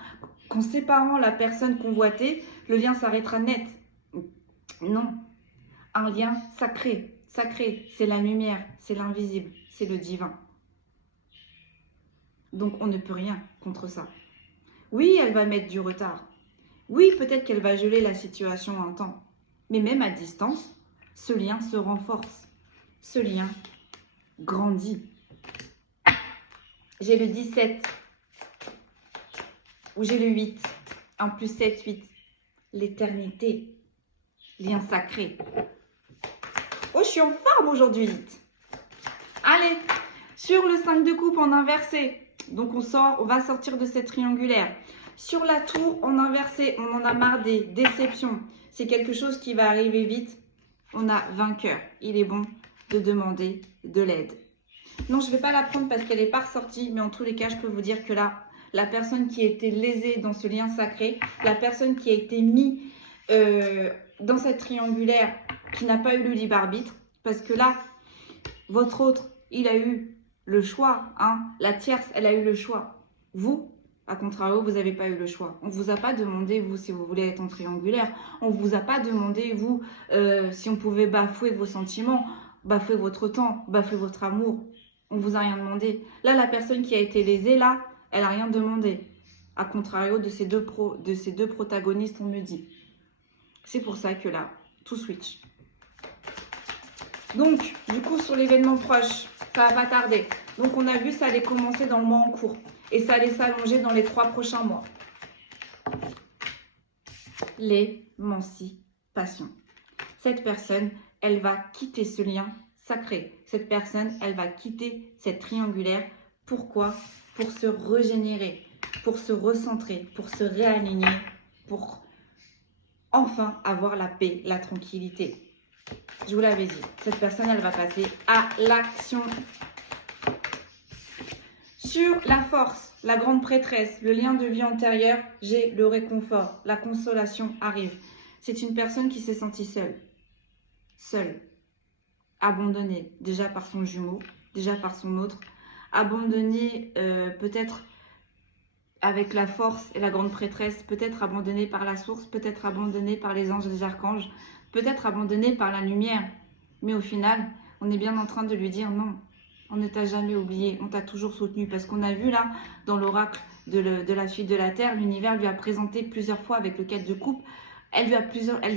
qu'en séparant la personne convoitée, le lien s'arrêtera net. Non, un lien sacré. Sacré, c'est la lumière, c'est l'invisible, c'est le divin. Donc on ne peut rien contre ça. Oui, elle va mettre du retard. Oui, peut-être qu'elle va geler la situation un temps. Mais même à distance, ce lien se renforce. Ce lien grandit. J'ai le 17. Ou j'ai le 8. 1 plus 7, 8. L'éternité. Lien sacré. Oh, je suis en forme aujourd'hui. Allez, sur le 5 de coupe en inversé. Donc on va sortir de cette triangulaire. Sur la tour en inversé, on en a marre des déceptions. C'est quelque chose qui va arriver vite. On a vainqueur. Il est bon de demander de l'aide. Non, je ne vais pas la prendre parce qu'elle n'est pas ressortie. Mais en tous les cas, je peux vous dire que là, la personne qui a été lésée dans ce lien sacré, la personne qui a été mise dans cette triangulaire, qui n'a pas eu le libre arbitre, parce que là, votre autre, il a eu le choix, hein. La tierce, elle a eu le choix. Vous, à contrario, vous n'avez pas eu le choix. On ne vous a pas demandé, vous, si vous voulez être en triangulaire. On ne vous a pas demandé, vous, si on pouvait bafouer vos sentiments, bafouer votre temps, bafouer votre amour. On ne vous a rien demandé. Là, la personne qui a été lésée, là, elle n'a rien demandé. À contrario de ces deux protagonistes, on me dit. C'est pour ça que là, tout switch. Donc, du coup, sur l'événement proche, ça va pas tarder. Donc, on a vu, ça allait commencer dans le mois en cours. Et ça allait s'allonger dans les 3 prochains mois. L'émancipation. Cette personne, elle va quitter ce lien sacré. Cette personne, elle va quitter cette triangulaire. Pourquoi? Pour se régénérer, pour se recentrer, pour se réaligner, pour enfin avoir la paix, la tranquillité. Je vous l'avais dit, cette personne, elle va passer à l'action. Sur la force, la grande prêtresse, le lien de vie antérieur, j'ai le réconfort, la consolation arrive. C'est une personne qui s'est sentie seule. Seule. Abandonnée, déjà par son jumeau, déjà par son autre. Abandonnée peut-être avec la force et la grande prêtresse, peut-être abandonnée par la source, peut-être abandonnée par les anges et les archanges, peut-être abandonnée par la lumière. Mais au final, on est bien en train de lui dire non. On ne t'a jamais oublié, on t'a toujours soutenu. Parce qu'on a vu là, dans l'oracle de la suite de la Terre, l'univers lui a présenté plusieurs fois avec le 4 de coupe, elle lui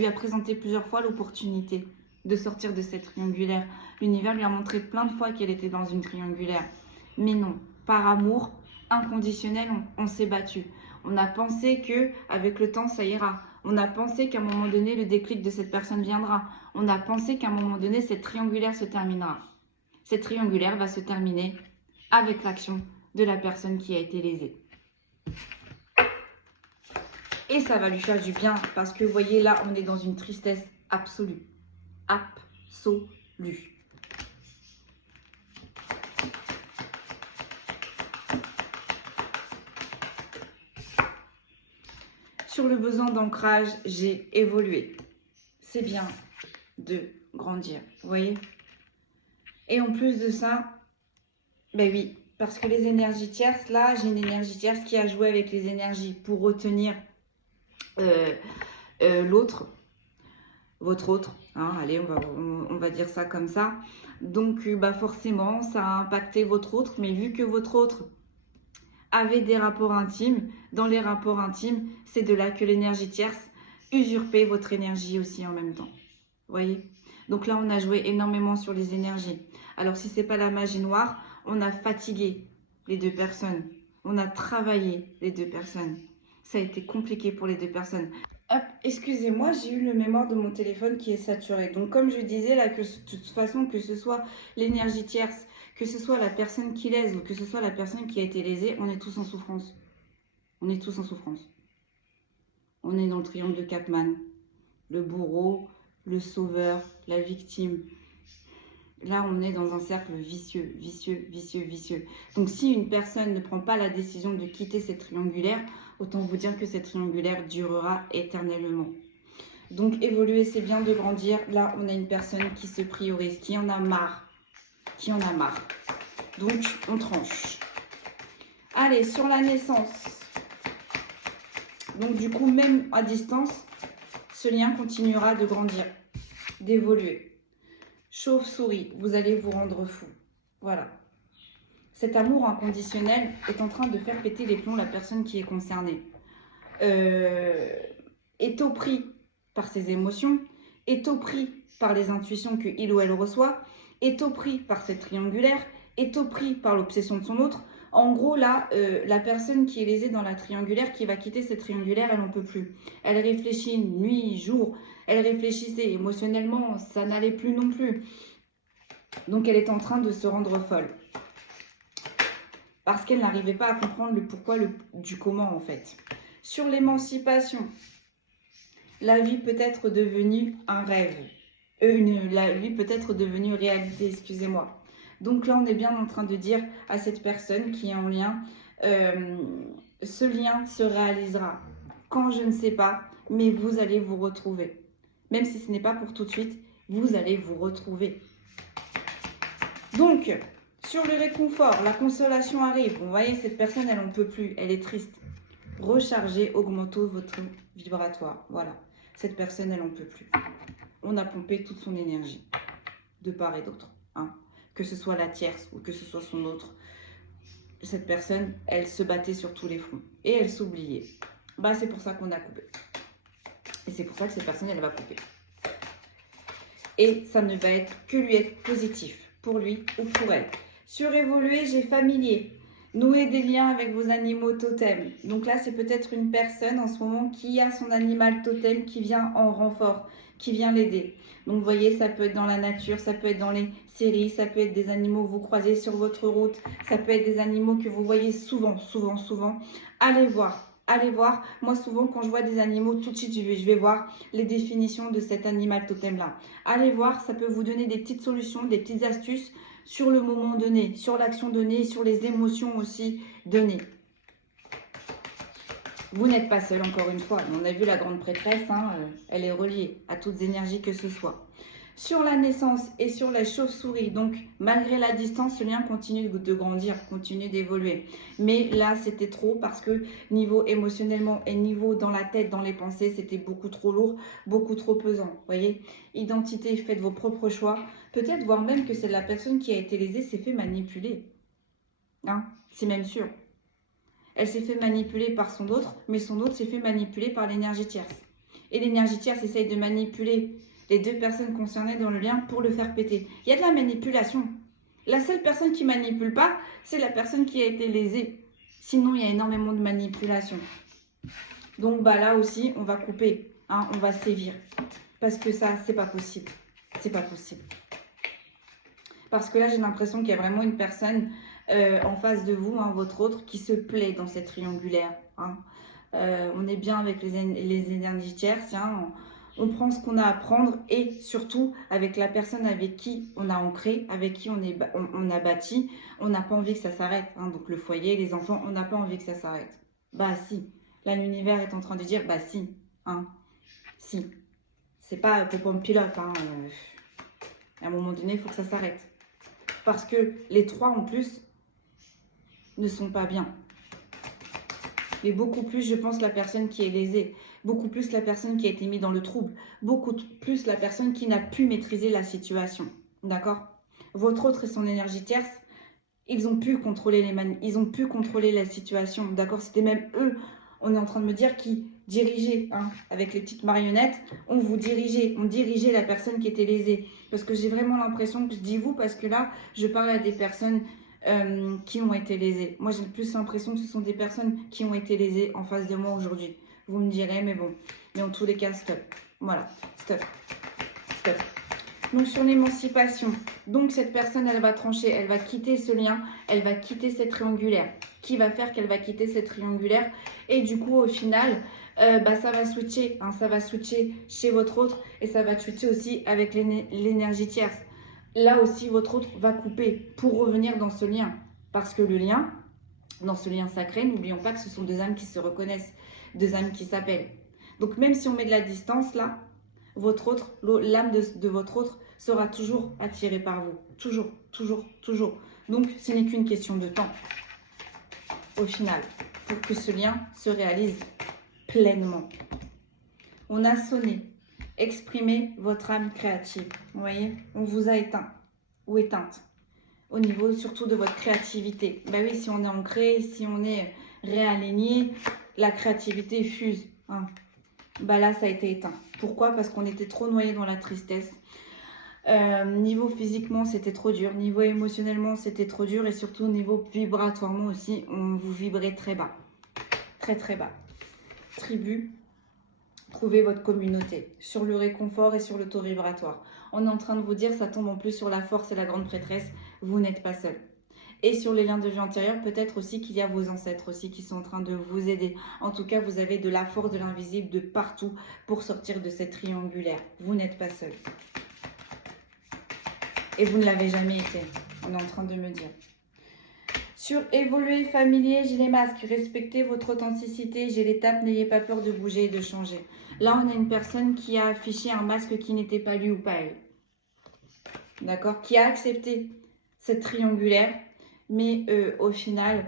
a présenté plusieurs fois l'opportunité de sortir de cette triangulaire. L'univers lui a montré plein de fois qu'elle était dans une triangulaire. Mais non, par amour inconditionnel, on s'est battu. On a pensé qu'avec le temps, ça ira. On a pensé qu'à un moment donné, le déclic de cette personne viendra. On a pensé qu'à un moment donné, cette triangulaire se terminera. Cette triangulaire va se terminer avec l'action de la personne qui a été lésée. Et ça va lui faire du bien parce que vous voyez là, on est dans une tristesse absolue. Absolue. Sur le besoin d'ancrage, j'ai évolué. C'est bien de grandir, vous voyez? Et en plus de ça, ben oui, parce que les énergies tierces, là, j'ai une énergie tierce qui a joué avec les énergies pour retenir l'autre, votre autre, hein, allez, on va dire ça comme ça. Donc, bah forcément, ça a impacté votre autre, mais vu que votre autre avait des rapports intimes, dans les rapports intimes, c'est de là que l'énergie tierce usurpait votre énergie aussi en même temps. Vous voyez? Donc là, on a joué énormément sur les énergies. Alors, si ce n'est pas la magie noire, on a fatigué les deux personnes. On a travaillé les deux personnes. Ça a été compliqué pour les deux personnes. Hop, excusez-moi, j'ai eu le mémoire de mon téléphone qui est saturé. Donc, comme je disais là, que de toute façon, que ce soit l'énergie tierce, que ce soit la personne qui lèse ou que ce soit la personne qui a été lésée, on est tous en souffrance. On est tous en souffrance. On est dans le triangle de Capman. Le bourreau, le sauveur, la victime. Là, on est dans un cercle vicieux, vicieux, vicieux, vicieux. Donc, si une personne ne prend pas la décision de quitter cette triangulaire, autant vous dire que cette triangulaire durera éternellement. Donc, évoluer, c'est bien de grandir. Là, on a une personne qui se priorise, qui en a marre. Qui en a marre. Donc, on tranche. Allez, sur la naissance. Donc, du coup, même à distance, ce lien continuera de grandir, d'évoluer. Chauve-souris, vous allez vous rendre fou. Voilà. Cet amour inconditionnel est en train de faire péter les plombs la personne qui est concernée. Est au prix par ses émotions, est au prix par les intuitions qu'il ou elle reçoit, est au prix par cette triangulaire, est au prix par l'obsession de son autre. En gros, là, la personne qui est lésée dans la triangulaire, qui va quitter cette triangulaire, elle n'en peut plus. Elle réfléchit nuit, jour. Elle réfléchissait émotionnellement, ça n'allait plus non plus. Donc, elle est en train de se rendre folle. Parce qu'elle n'arrivait pas à comprendre le pourquoi du comment, en fait. Sur l'émancipation, la vie peut être devenue un rêve. La vie peut être devenue réalité, excusez-moi. Donc là, on est bien en train de dire à cette personne qui est en lien, ce lien se réalisera quand je ne sais pas, mais vous allez vous retrouver. Même si ce n'est pas pour tout de suite, vous allez vous retrouver. Donc, sur le réconfort, la consolation arrive. Vous voyez, cette personne, elle n'en peut plus, elle est triste. Rechargez, augmentez votre vibratoire. Voilà, cette personne, elle n'en peut plus. On a pompé toute son énergie, de part et d'autre. Hein. Que ce soit la tierce ou que ce soit son autre. Cette personne, elle se battait sur tous les fronts. Et elle s'oubliait. Bah, c'est pour ça qu'on a coupé. Et c'est pour ça que cette personne, elle va couper. Et ça ne va être que lui être positif. Pour lui ou pour elle. Sur évoluer, j'ai familier. Nouer des liens avec vos animaux totems. Donc là, c'est peut-être une personne en ce moment qui a son animal totem qui vient en renfort, qui vient l'aider. Donc vous voyez, ça peut être dans la nature, ça peut être dans les séries, ça peut être des animaux que vous croisez sur votre route, ça peut être des animaux que vous voyez souvent, souvent, souvent. Allez voir. Allez voir, moi souvent quand je vois des animaux, tout de suite je vais voir les définitions de cet animal totem-là. Allez voir, ça peut vous donner des petites solutions, des petites astuces sur le moment donné, sur l'action donnée, sur les émotions aussi données. Vous n'êtes pas seul encore une fois, on a vu la grande prêtresse, hein, elle est reliée à toutes énergies que ce soit. Sur la naissance et sur la chauve-souris, donc malgré la distance, ce lien continue de grandir, continue d'évoluer. Mais là, c'était trop parce que niveau émotionnellement et niveau dans la tête, dans les pensées, c'était beaucoup trop lourd, beaucoup trop pesant. Vous voyez, identité, faites vos propres choix. Peut-être voir même que c'est la personne qui a été lésée s'est fait manipuler. Hein, c'est même sûr. Elle s'est fait manipuler par son autre, mais son autre s'est fait manipuler par l'énergie tierce. Et l'énergie tierce essaye de manipuler les deux personnes concernées dans le lien pour le faire péter. Il y a de la manipulation. La seule personne qui ne manipule pas, c'est la personne qui a été lésée. Sinon, il y a énormément de manipulation. Donc bah, là aussi, on va couper, hein, on va sévir. Parce que ça, c'est pas possible. C'est pas possible. Parce que là, j'ai l'impression qu'il y a vraiment une personne en face de vous, hein, votre autre, qui se plaît dans cette triangulaire. Hein. On est bien avec les énergies tierces, hein, on prend ce qu'on a à prendre et surtout avec la personne avec qui on a ancré, avec qui on a bâti, on n'a pas envie que ça s'arrête. Hein. Donc le foyer, les enfants, on n'a pas envie que ça s'arrête. Bah si, là l'univers est en train de dire bah si, hein, si. C'est pas pomme pilote, hein. À un moment donné, il faut que ça s'arrête. Parce que les trois en plus ne sont pas bien. Mais beaucoup plus, je pense, la personne qui est lésée. Beaucoup plus la personne qui a été mise dans le trouble. Beaucoup plus la personne qui n'a pu maîtriser la situation. D'accord? Votre autre et son énergie tierce, ils ont pu contrôler ils ont pu contrôler la situation. D'accord? C'était même eux, on est en train de me dire, qui dirigeaient, hein, avec les petites marionnettes. On dirigeait la personne qui était lésée. Parce que j'ai vraiment l'impression que je dis vous, parce que là, je parle à des personnes qui ont été lésées. Moi, j'ai plus l'impression que ce sont des personnes qui ont été lésées en face de moi aujourd'hui. Vous me direz, mais bon, Mais en tous les cas, stop. Voilà, stop. Stop. Donc sur l'émancipation, donc cette personne, elle va trancher, elle va quitter ce lien, elle va quitter cette triangulaire. Qui va faire qu'elle va quitter cette triangulaire? Et du coup, au final, ça va switcher. Hein, ça va switcher chez votre autre et ça va switcher aussi avec l'énergie tierce. Là aussi, votre autre va couper pour revenir dans ce lien. Parce que le lien, dans ce lien sacré, n'oublions pas que ce sont deux âmes qui se reconnaissent, deux âmes qui s'appellent. Donc même si on met de la distance là, votre autre, l'âme de votre autre sera toujours attirée par vous. Toujours, toujours, toujours. Donc ce n'est qu'une question de temps, au final, pour que ce lien se réalise pleinement. On a sonné. Exprimez votre âme créative. Vous voyez, on vous a éteint ou éteinte. Au niveau surtout de votre créativité. Ben oui, si on est ancré, si on est réaligné, la créativité fuse. Hein. Ben là, ça a été éteint. Pourquoi? Parce qu'on était trop noyé dans la tristesse. Niveau physiquement, c'était trop dur. Niveau émotionnellement, c'était trop dur. Et surtout, niveau vibratoirement aussi, on vous vibrait très bas. Très, très bas. Tribu, trouvez votre communauté sur le réconfort et sur le taux vibratoire. On est en train de vous dire, ça tombe en plus sur la force et la grande prêtresse. Vous n'êtes pas seul. Et sur les liens de vie antérieurs, peut-être aussi qu'il y a vos ancêtres aussi qui sont en train de vous aider. En tout cas, vous avez de la force, de l'invisible de partout pour sortir de cette triangulaire. Vous n'êtes pas seul. Et vous ne l'avez jamais été. On est en train de me dire. Sur évoluer familier, j'ai les masques. Respectez votre authenticité. J'ai l'étape, n'ayez pas peur de bouger et de changer. Là, on a une personne qui a affiché un masque qui n'était pas lui ou pas elle. D'accord? Qui a accepté cette triangulaire, mais au final,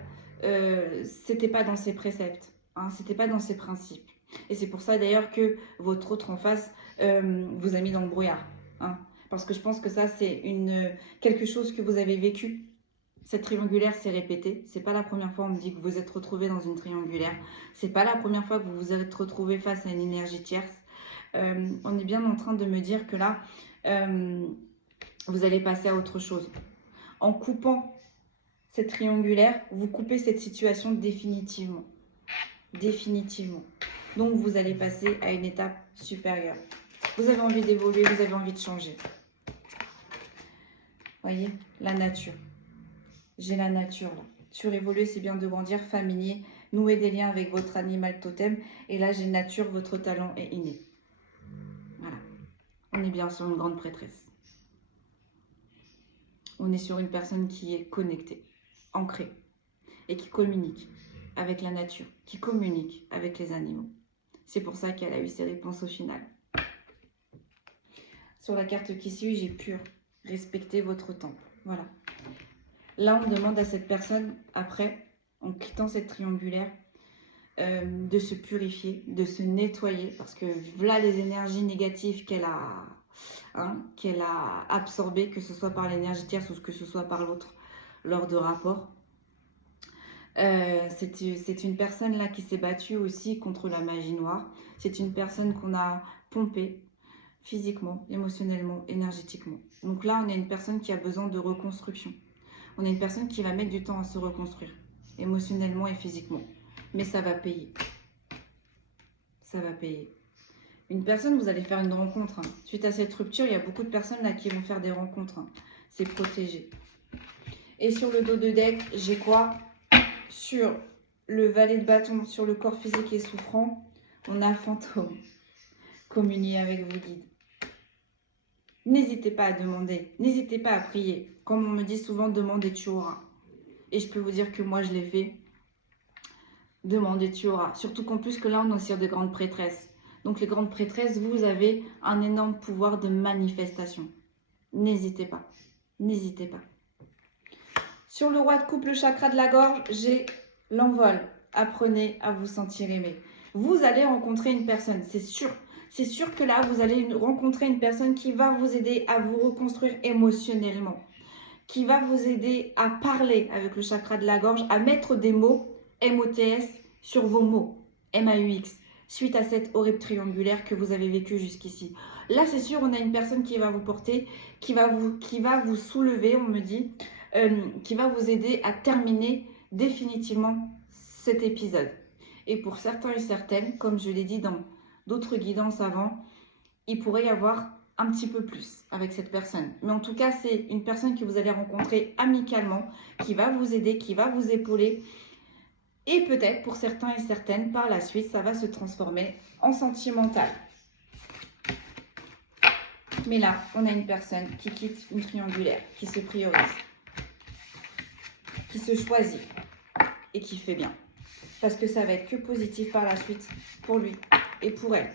c'était pas dans ses préceptes, hein, c'était pas dans ses principes. Et c'est pour ça d'ailleurs que votre autre en face vous a mis dans le brouillard, hein, parce que je pense que ça c'est quelque chose que vous avez vécu. Cette triangulaire s'est répétée. C'est pas la première fois on me dit que vous êtes retrouvé dans une triangulaire. C'est pas la première fois que vous vous êtes retrouvé face à une énergie tierce. On est bien en train de me dire que là, vous allez passer à autre chose. En coupant cette triangulaire, vous coupez cette situation définitivement. Définitivement. Donc, vous allez passer à une étape supérieure. Vous avez envie d'évoluer, vous avez envie de changer. Voyez, la nature. J'ai la nature là. Sur évoluer, c'est bien de grandir, familier, nouer des liens avec votre animal totem. Et là, j'ai nature, votre talent est inné. Voilà. On est bien sur une grande prêtresse. On est sur une personne qui est connectée, ancrée et qui communique avec la nature, qui communique avec les animaux. C'est pour ça qu'elle a eu ses réponses au final. Sur la carte qui suit, j'ai pur. Respectez votre temple. Voilà. Là, on demande à cette personne, après, en quittant cette triangulaire, de se purifier, de se nettoyer. Parce que voilà les énergies négatives qu'elle a absorbées, que ce soit par l'énergie tierce ou que ce soit par l'autre, lors de rapports. C'est une personne là qui s'est battue aussi contre la magie noire. C'est une personne qu'on a pompée physiquement, émotionnellement, énergétiquement. Donc là, on a une personne qui a besoin de reconstruction. On a une personne qui va mettre du temps à se reconstruire, émotionnellement et physiquement. Mais ça va payer. Ça va payer. Une personne, vous allez faire une rencontre. Hein. Suite à cette rupture, il y a beaucoup de personnes là qui vont faire des rencontres. Hein. C'est protégé. Et sur le dos de deck, j'ai quoi? Sur le valet de bâton, sur le corps physique et souffrant, on a fantôme. Communier avec vos guides. N'hésitez pas à demander. N'hésitez pas à prier. Comme on me dit souvent, demandez, tu auras. Et je peux vous dire que moi, je l'ai fait. Demandez, tu auras. Surtout qu'en plus que là, on est sur de grandes prêtresses. Donc les grandes prêtresses, vous avez un énorme pouvoir de manifestation. N'hésitez pas. N'hésitez pas. Sur le roi de coupe, le chakra de la gorge, j'ai l'envol. Apprenez à vous sentir aimé. Vous allez rencontrer une personne, c'est sûr. C'est sûr que là, vous allez rencontrer une personne qui va vous aider à vous reconstruire émotionnellement. Qui va vous aider à parler avec le chakra de la gorge, à mettre des mots MOTS sur vos mots, MAUX, suite à cette horrible triangulaire que vous avez vécu jusqu'ici. Là, c'est sûr, on a une personne qui va vous porter, qui va vous soulever, on me dit, qui va vous aider à terminer définitivement cet épisode. Et pour certains et certaines, comme je l'ai dit dans d'autres guidances avant, il pourrait y avoir un petit peu plus avec cette personne. Mais en tout cas, c'est une personne que vous allez rencontrer amicalement, qui va vous aider, qui va vous épauler. Et peut-être pour certains et certaines, par la suite, ça va se transformer en sentimental. Mais là, on a une personne qui quitte une triangulaire, qui se priorise, qui se choisit et qui fait bien. Parce que ça va être que positif par la suite pour lui et pour elle.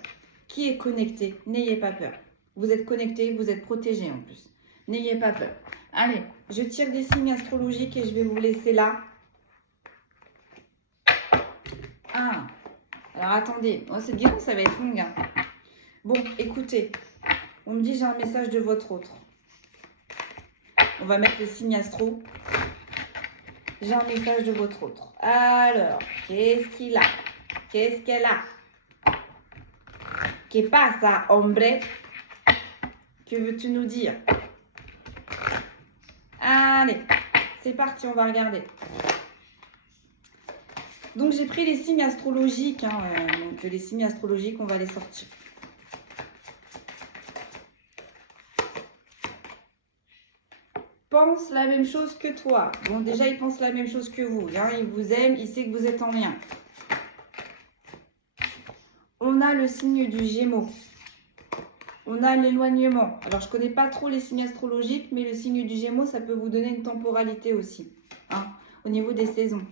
Qui est connecté, n'ayez pas peur. Vous êtes connecté, vous êtes protégé en plus. N'ayez pas peur. Allez, je tire des signes astrologiques et je vais vous laisser là. Ah, alors attendez, oh, cette guidance, ça va être longue. Hein. Bon, écoutez, on me dit j'ai un message de votre autre. On va mettre les signes astro. J'ai un message de votre autre. Alors, qu'est-ce qu'il a? Qu'est-ce qu'elle a? ¿Qué pasa, hombre? Que veux-tu nous dire? Allez, c'est parti, on va regarder. Donc, j'ai pris les signes astrologiques. Hein, donc, les signes astrologiques, on va les sortir. Pense la même chose que toi. Bon, déjà, il pense la même chose que vous. Hein, il vous aime, il sait que vous êtes en lien. On a le signe du Gémeaux. On a l'éloignement. Alors, je ne connais pas trop les signes astrologiques, mais le signe du Gémeaux, ça peut vous donner une temporalité aussi, hein, au niveau des saisons.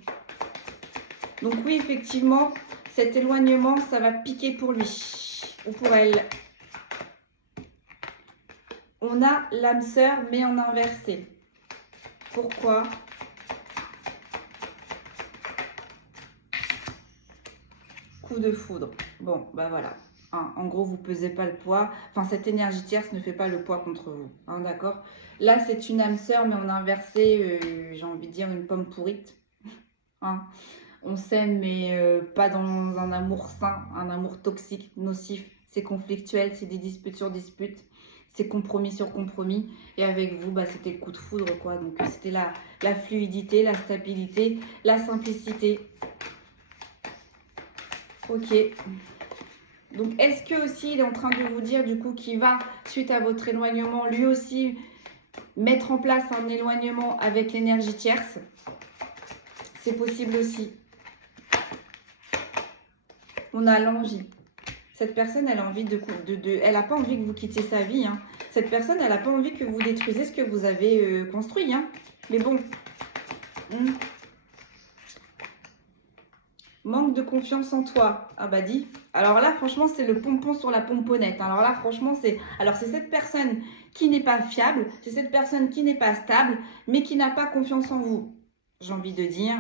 Donc oui, effectivement, cet éloignement, ça va piquer pour lui ou pour elle. On a l'âme sœur, mais en inversé. Pourquoi? Coup de foudre. Bon, bah voilà. Hein, en gros, vous ne pesez pas le poids. Enfin, cette énergie tierce ne fait pas le poids contre vous. Hein, d'accord? Là, c'est une âme sœur, mais en inversé, j'ai envie de dire une pomme pourrite. Hein? On s'aime, mais pas dans un amour sain, un amour toxique, nocif. C'est conflictuel, c'est des disputes sur disputes. C'est compromis sur compromis. Et avec vous, bah, c'était le coup de foudre, quoi. Donc, c'était la fluidité, la stabilité, la simplicité. Ok. Donc, est-ce que aussi, il est en train de vous dire, du coup, qu'il va, suite à votre éloignement, lui aussi, mettre en place un éloignement avec l'énergie tierce? C'est possible aussi. On a l'envie. Cette personne, elle a envie elle n'a pas envie que vous quittiez sa vie. Hein. Cette personne, elle n'a pas envie que vous détruisiez ce que vous avez construit. Hein. Mais bon. Manque de confiance en toi. Ah bah dis. Alors là, franchement, c'est le pompon sur la pomponnette. Alors là, franchement, c'est cette personne qui n'est pas fiable. C'est cette personne qui n'est pas stable, mais qui n'a pas confiance en vous. J'ai envie de dire,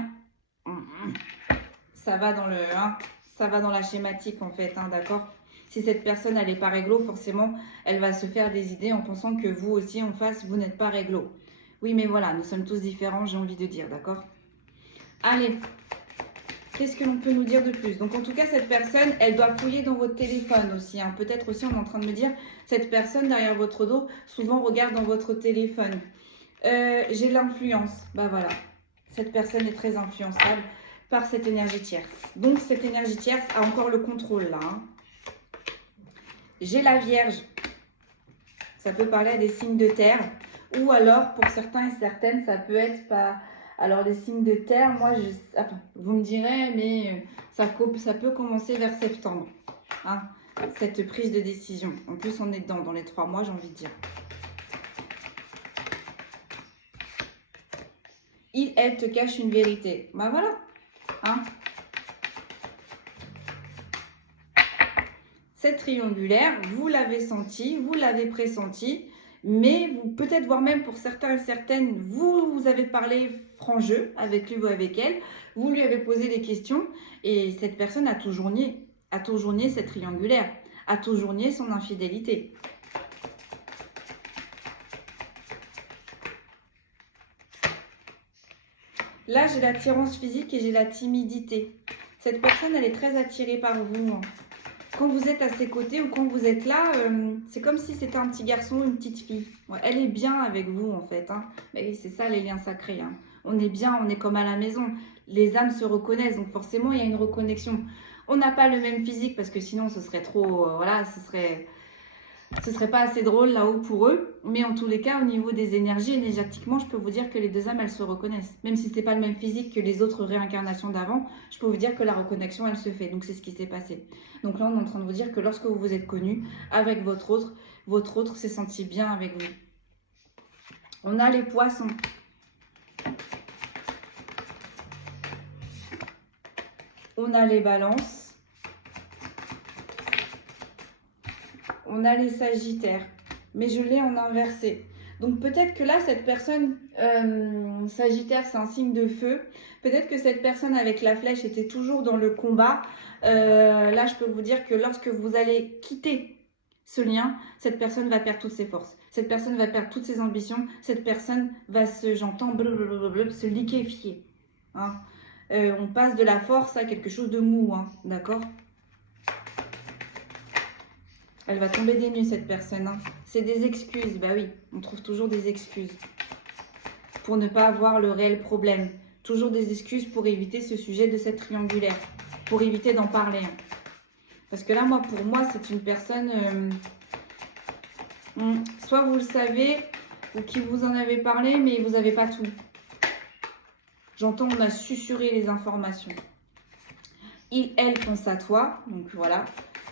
ça va dans le... Hein, ça va dans la schématique en fait, hein, d'accord? Si cette personne, elle n'est pas réglo, forcément, elle va se faire des idées en pensant que vous aussi, en face, vous n'êtes pas réglo. Oui, mais voilà, nous sommes tous différents, j'ai envie de dire, d'accord? Allez, qu'est-ce que l'on peut nous dire de plus? Donc, en tout cas, cette personne, elle doit fouiller dans votre téléphone aussi. Hein. Peut-être aussi, on est en train de me dire, cette personne, derrière votre dos, souvent regarde dans votre téléphone. J'ai l'influence. Bah voilà, cette personne est très influençable par cette énergie tierce. Donc, cette énergie tierce a encore le contrôle là. Hein. J'ai la Vierge. Ça peut parler à des signes de terre. Ou alors, pour certains et certaines, ça peut être pas... Alors, les signes de terre, moi, enfin, vous me direz, mais ça peut commencer vers septembre. Hein, cette prise de décision. En plus, on est dans les 3 mois, j'ai envie de dire. Elle te cache une vérité. Ben voilà. Hein? Cette triangulaire, vous l'avez senti, vous l'avez pressenti, mais peut-être voire même pour certains et certaines, vous avez parlé franc jeu avec lui ou avec elle, vous lui avez posé des questions et cette personne a toujours nié cette triangulaire, a toujours nié son infidélité. Là, j'ai l'attirance physique et j'ai la timidité. Cette personne, elle est très attirée par vous. Hein. Quand vous êtes à ses côtés ou quand vous êtes là, c'est comme si c'était un petit garçon ou une petite fille. Ouais, elle est bien avec vous, en fait. Hein. Mais c'est ça, les liens sacrés. Hein. On est bien, on est comme à la maison. Les âmes se reconnaissent, donc forcément, il y a une reconnexion. On n'a pas le même physique parce que sinon ce serait trop, voilà, ce serait pas assez drôle là-haut pour eux. Mais en tous les cas, au niveau des énergies, énergétiquement, je peux vous dire que les deux âmes, elles se reconnaissent. Même si c'est pas le même physique que les autres réincarnations d'avant, je peux vous dire que la reconnexion, elle se fait. Donc c'est ce qui s'est passé. Donc là, on est en train de vous dire que lorsque vous vous êtes connus avec votre autre s'est senti bien avec vous. On a les poissons. On a les balances. On a les sagittaires. Mais je l'ai en inversé. Donc peut-être que là, cette personne, sagittaire, c'est un signe de feu. Peut-être que cette personne avec la flèche était toujours dans le combat. Là, je peux vous dire que lorsque vous allez quitter ce lien, cette personne va perdre toutes ses forces. Cette personne va perdre toutes ses ambitions. Cette personne va se liquéfier. Hein. On passe de la force à quelque chose de mou, hein, d'accord? Elle va tomber des nues, cette personne. Hein. C'est des excuses, bah oui, on trouve toujours des excuses pour ne pas avoir le réel problème. Toujours des excuses pour éviter ce sujet de cette triangulaire, pour éviter d'en parler. Hein. Parce que là, pour moi, c'est une personne, soit vous le savez, ou qui vous en avez parlé, mais vous n'avez pas tout. J'entends, on a susurré les informations. Elle pense à toi, donc voilà.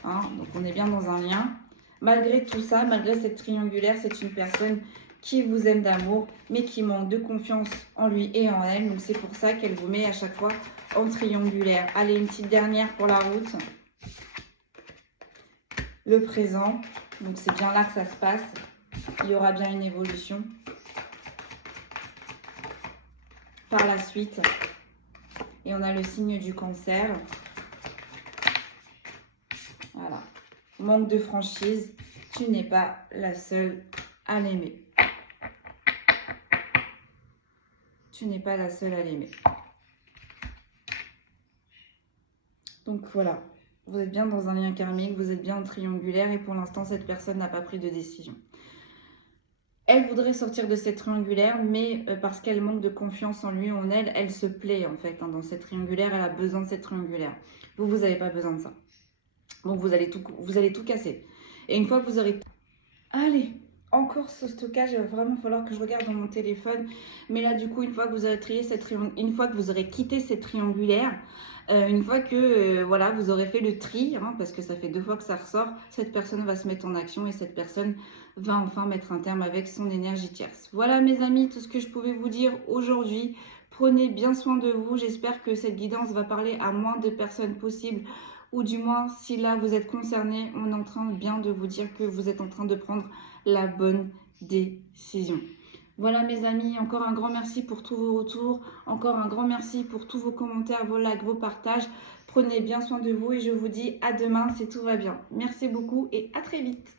Hein, donc on est bien dans un lien. Malgré tout ça, malgré cette triangulaire, c'est une personne qui vous aime d'amour, mais qui manque de confiance en lui et en elle. Donc c'est pour ça qu'elle vous met à chaque fois en triangulaire. Allez, une petite dernière pour la route. Le présent, donc c'est bien là que ça se passe. Il y aura bien une évolution. Par la suite. Et on a le signe du cancer. Voilà. Manque de franchise. Tu n'es pas la seule à l'aimer. Tu n'es pas la seule à l'aimer. Donc voilà. Vous êtes bien dans un lien karmique. Vous êtes bien en triangulaire. Et pour l'instant, cette personne n'a pas pris de décision. Elle voudrait sortir de cette triangulaire, mais parce qu'elle manque de confiance en lui, en elle, elle se plaît en fait. Hein, dans cette triangulaire, elle a besoin de cette triangulaire. Vous n'avez pas besoin de ça. Donc vous allez tout casser. Et une fois que vous aurez... Allez, encore ce stockage, il va vraiment falloir que je regarde dans mon téléphone. Mais là, du coup, une fois que vous aurez trié cette une fois que vous aurez quitté cette triangulaire, une fois que voilà, vous aurez fait le tri, hein, parce que ça fait 2 fois que ça ressort, cette personne va se mettre en action et cette personne va enfin mettre un terme avec son énergie tierce. Voilà mes amis, tout ce que je pouvais vous dire aujourd'hui. Prenez bien soin de vous. J'espère que cette guidance va parler à moins de personnes possible. Ou du moins, si là vous êtes concerné, on est en train bien de vous dire que vous êtes en train de prendre la bonne décision. Voilà mes amis, encore un grand merci pour tous vos retours, encore un grand merci pour tous vos commentaires, vos likes, vos partages. Prenez bien soin de vous et je vous dis à demain si tout va bien. Merci beaucoup et à très vite.